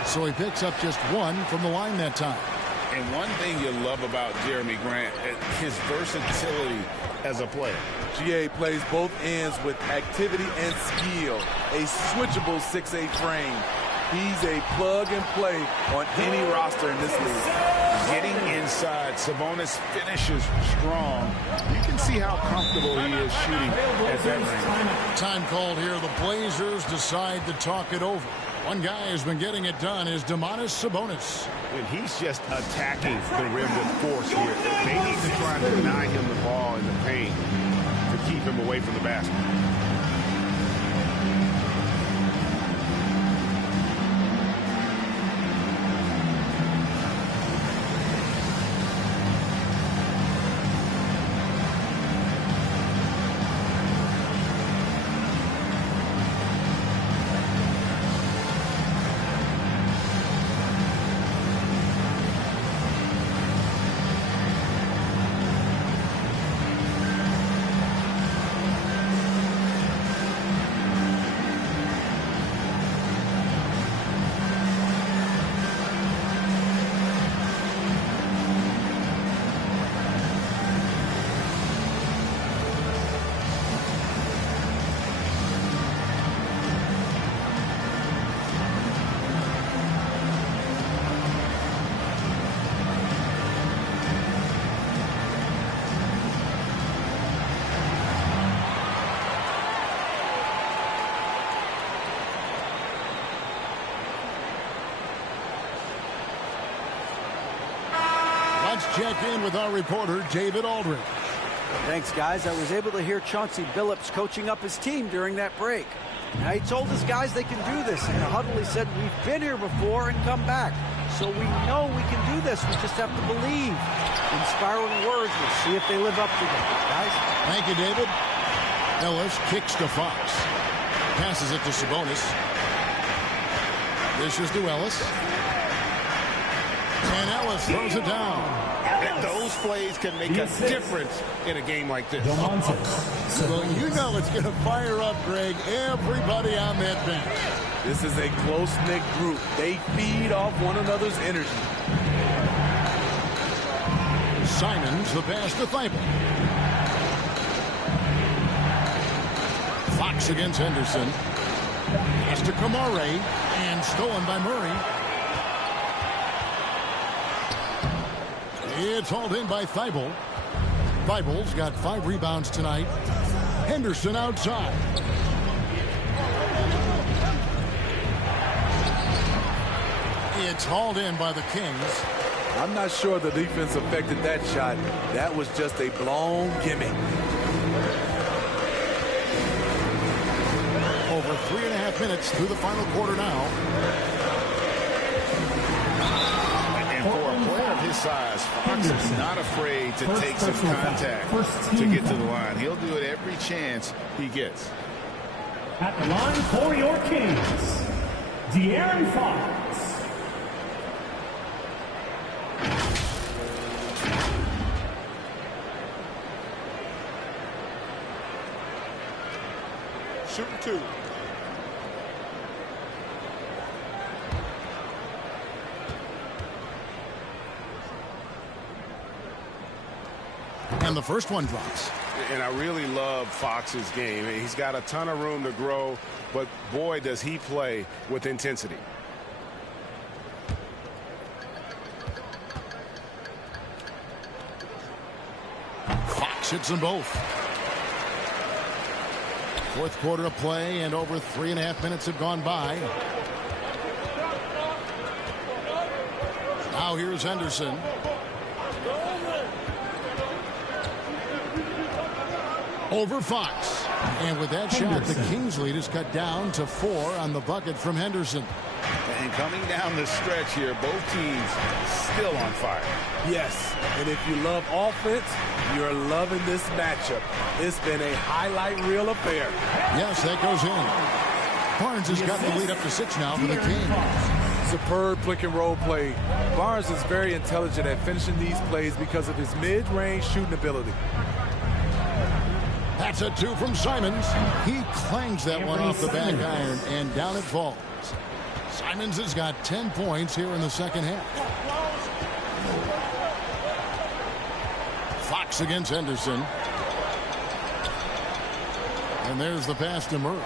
So he picks up just 1 from the line that time. And one thing you love about Jeremy Grant, his versatility as a player. GA plays both ends with activity and skill. A switchable 6'8" frame. He's a plug and play on any roster in this league. Getting inside, Sabonis finishes strong. You can see how comfortable he is shooting at that range. Time called here. The Blazers decide to talk it over. One guy who's been getting it done is Domantas Sabonis. And he's just attacking the rim with force here. They need to try to deny him the ball in the paint to keep him away from the basket. Let's check in with our reporter, David Aldridge. Thanks, guys. I was able to hear Chauncey Billups coaching up his team during that break. Now, he told his guys they can do this. In the huddle, he said, we've been here before and come back. So we know we can do this. We just have to believe. Inspiring words. We'll see if they live up to them. Guys? Thank you, David. Ellis kicks to Fox. Passes it to Sabonis. Dishes to Ellis. And Ellis throws it down. Those plays can make a difference in a game like this. Well, you know it's going to fire up, Greg, everybody on that bench. This is a close-knit group. They feed off one another's energy. Simons, the pass to Thibault. Fox against Henderson. Pass to Kamare, and stolen by Murray. It's hauled in by Thibault. Thibault's got 5 rebounds tonight. Henderson outside. It's hauled in by the Kings. I'm not sure the defense affected that shot. That was just a blown gimme. Over 3.5 minutes through the final quarter now. And for a player of his size, Fox is not afraid to take some contact to get to the line. He'll do it every chance he gets. At the line for your Kings, De'Aaron Fox. Shooting 2. And the first one drops. And I really love Fox's game. He's got a ton of room to grow, but boy, does he play with intensity. Fox hits them both. Fourth quarter of play, and over 3.5 minutes have gone by. Now here's Henderson. Over Fox. And with that shot, the Kings lead is cut down to 4 on the bucket from Henderson. And coming down the stretch here, both teams still on fire. Yes, and if you love offense, you're loving this matchup. It's been a highlight reel affair. Yes, that goes in. Barnes has got the lead up to 6 now for the Kings. Superb pick and roll play. Barnes is very intelligent at finishing these plays because of his mid-range shooting ability. That's a 2 from Simons. He clangs that one off the back iron, and down it falls. Simons has got 10 points here in the second half. Fox against Henderson. And there's the pass to Murray.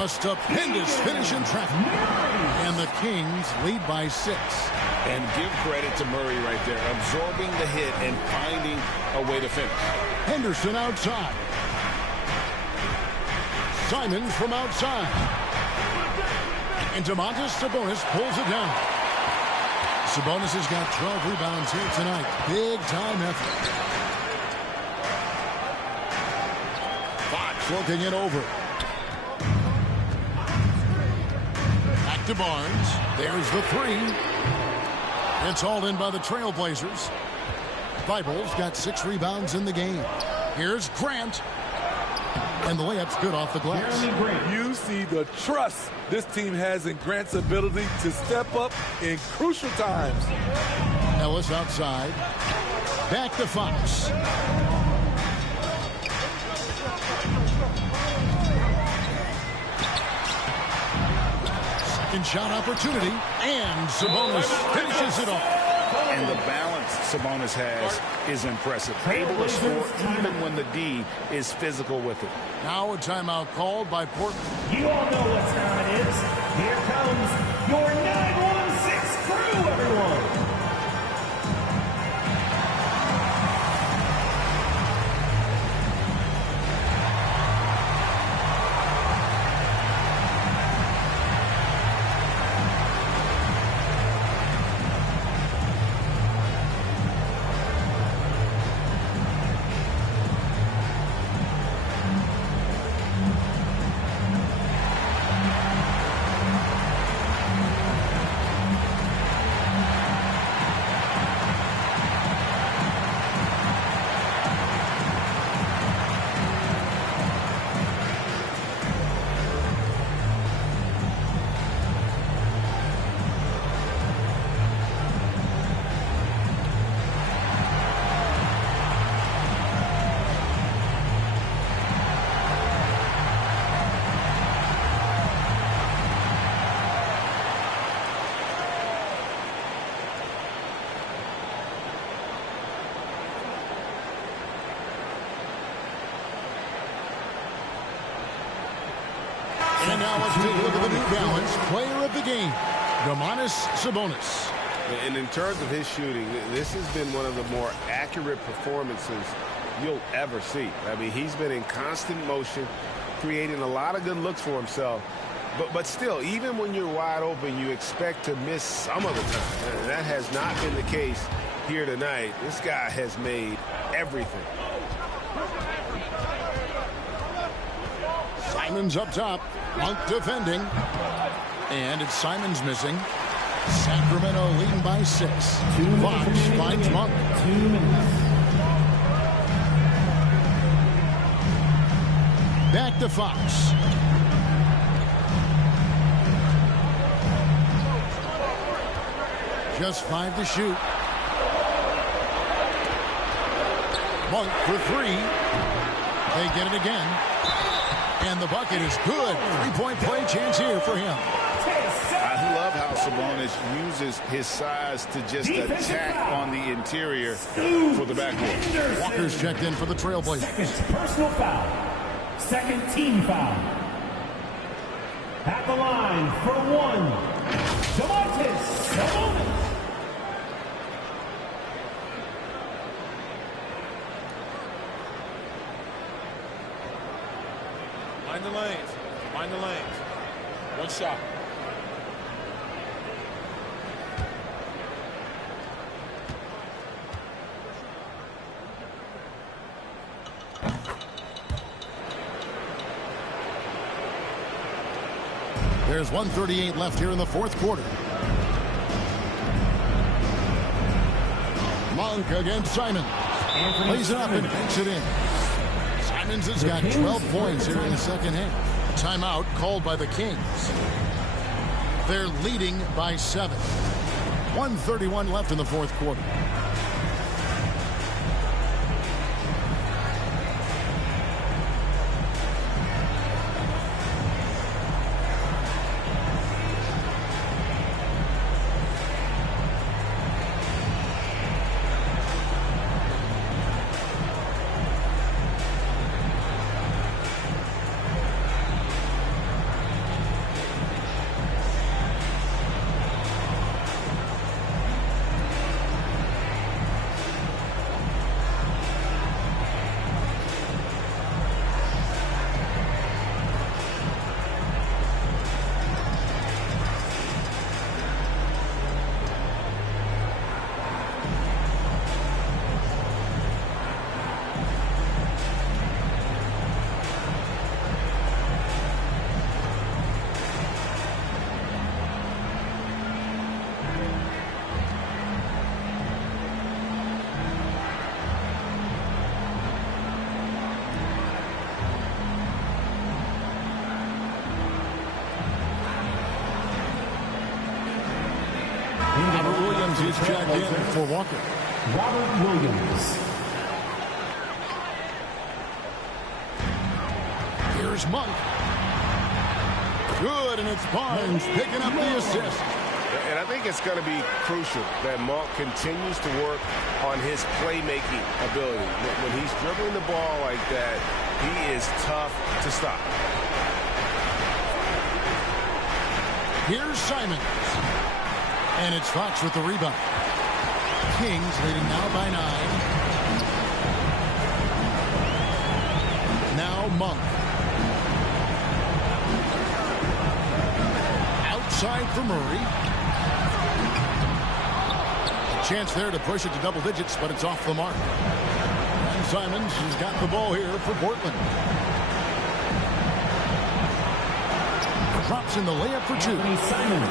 A stupendous finish in traffic. And the Kings lead by 6. And give credit to Murray right there, absorbing the hit and finding a way to finish. Henderson outside. Simons from outside. And Domantas Sabonis pulls it down. Sabonis has got 12 rebounds here tonight. Big time effort. Fox looking it over. Back to Barnes. There's the 3. It's hauled in by the Trailblazers. Thibault's got 6 rebounds in the game. Here's Grant. And the layup's good off the glass. You see the trust this team has in Grant's ability to step up in crucial times. Ellis outside. Back to Fox. Second shot opportunity. And Sabonis finishes it off. And the balance Sabonis has is impressive. Able to score even when the D is physical with it. Now a timeout called by Portland. You all know what time it is. Here comes your 916 crew, everyone. And now let's take a look at the New Balance player of the game, Domantas Sabonis. And in terms of his shooting, this has been one of the more accurate performances you'll ever see. I mean, he's been in constant motion, creating a lot of good looks for himself. But still, even when you're wide open, you expect to miss some of the time. And that has not been the case here tonight. This guy has made everything. Simons up top. Monk defending. And it's Simons missing. Sacramento leading by 6. Fox finds Monk. 2 minutes. Back to Fox. Just 5 to shoot. Monk for 3. They get it again. And the bucket is good. 3-point play chance here for him. I love how Sabonis uses his size to just attack on the interior for the backcourt. Walker's checked in for the Trailblazers. Second personal foul. Second team foul. At the line for 1, Domantas Sabonis. Mind the lanes. Mind the lanes. One shot. There's 1:38 left here in the fourth quarter. Monk against Simons. Plays it up and banks it in. Simons has got 12 points here in the second half. Timeout called by the Kings. They're leading by 7. 1:31 left in the fourth quarter. Robert Williams is checked in for Walker. Robert Williams. Here's Monk. Good, and it's Barnes picking up the assist. And I think it's going to be crucial that Monk continues to work on his playmaking ability. When he's dribbling the ball like that, he is tough to stop. Here's Simons. And it's Fox with the rebound. Kings leading now by 9. Now Monk. Outside for Murray. A chance there to push it to double digits, but it's off the mark. And Simons has got the ball here for Portland. Drops in the layup for 2.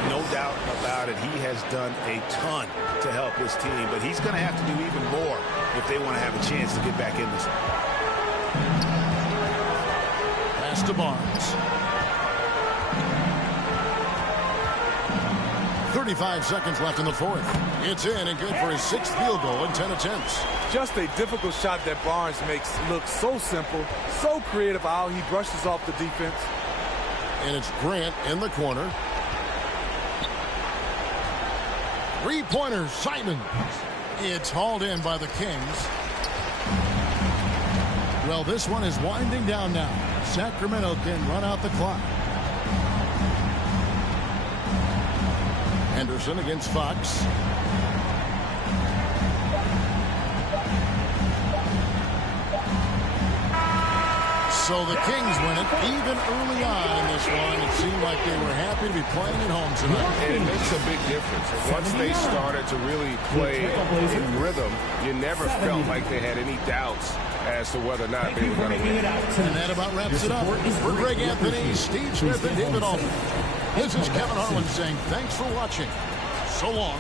No doubt about it. He has done a ton to help his team, but he's going to have to do even more if they want to have a chance to get back in this. Pass to Barnes. 35 seconds left in the fourth. It's in and good for his 6th field goal in 10 attempts. Just a difficult shot that Barnes makes look so simple, so creative how he brushes off the defense. And it's Grant in the corner. 3-pointer, Simons. It's hauled in by the Kings. Well, this one is winding down now. Sacramento can run out the clock. Henderson against Fox. So the Kings win it even early on in this one. It seemed like they were happy to be playing at home tonight. And it makes a big difference. Once they started to really play in rhythm, you never felt like they had any doubts as to whether or not they were going to win. And that about wraps it up. For Greg Anthony, Steve Smith, and David Altman, this is Kevin Harlan saying thanks for watching. So long.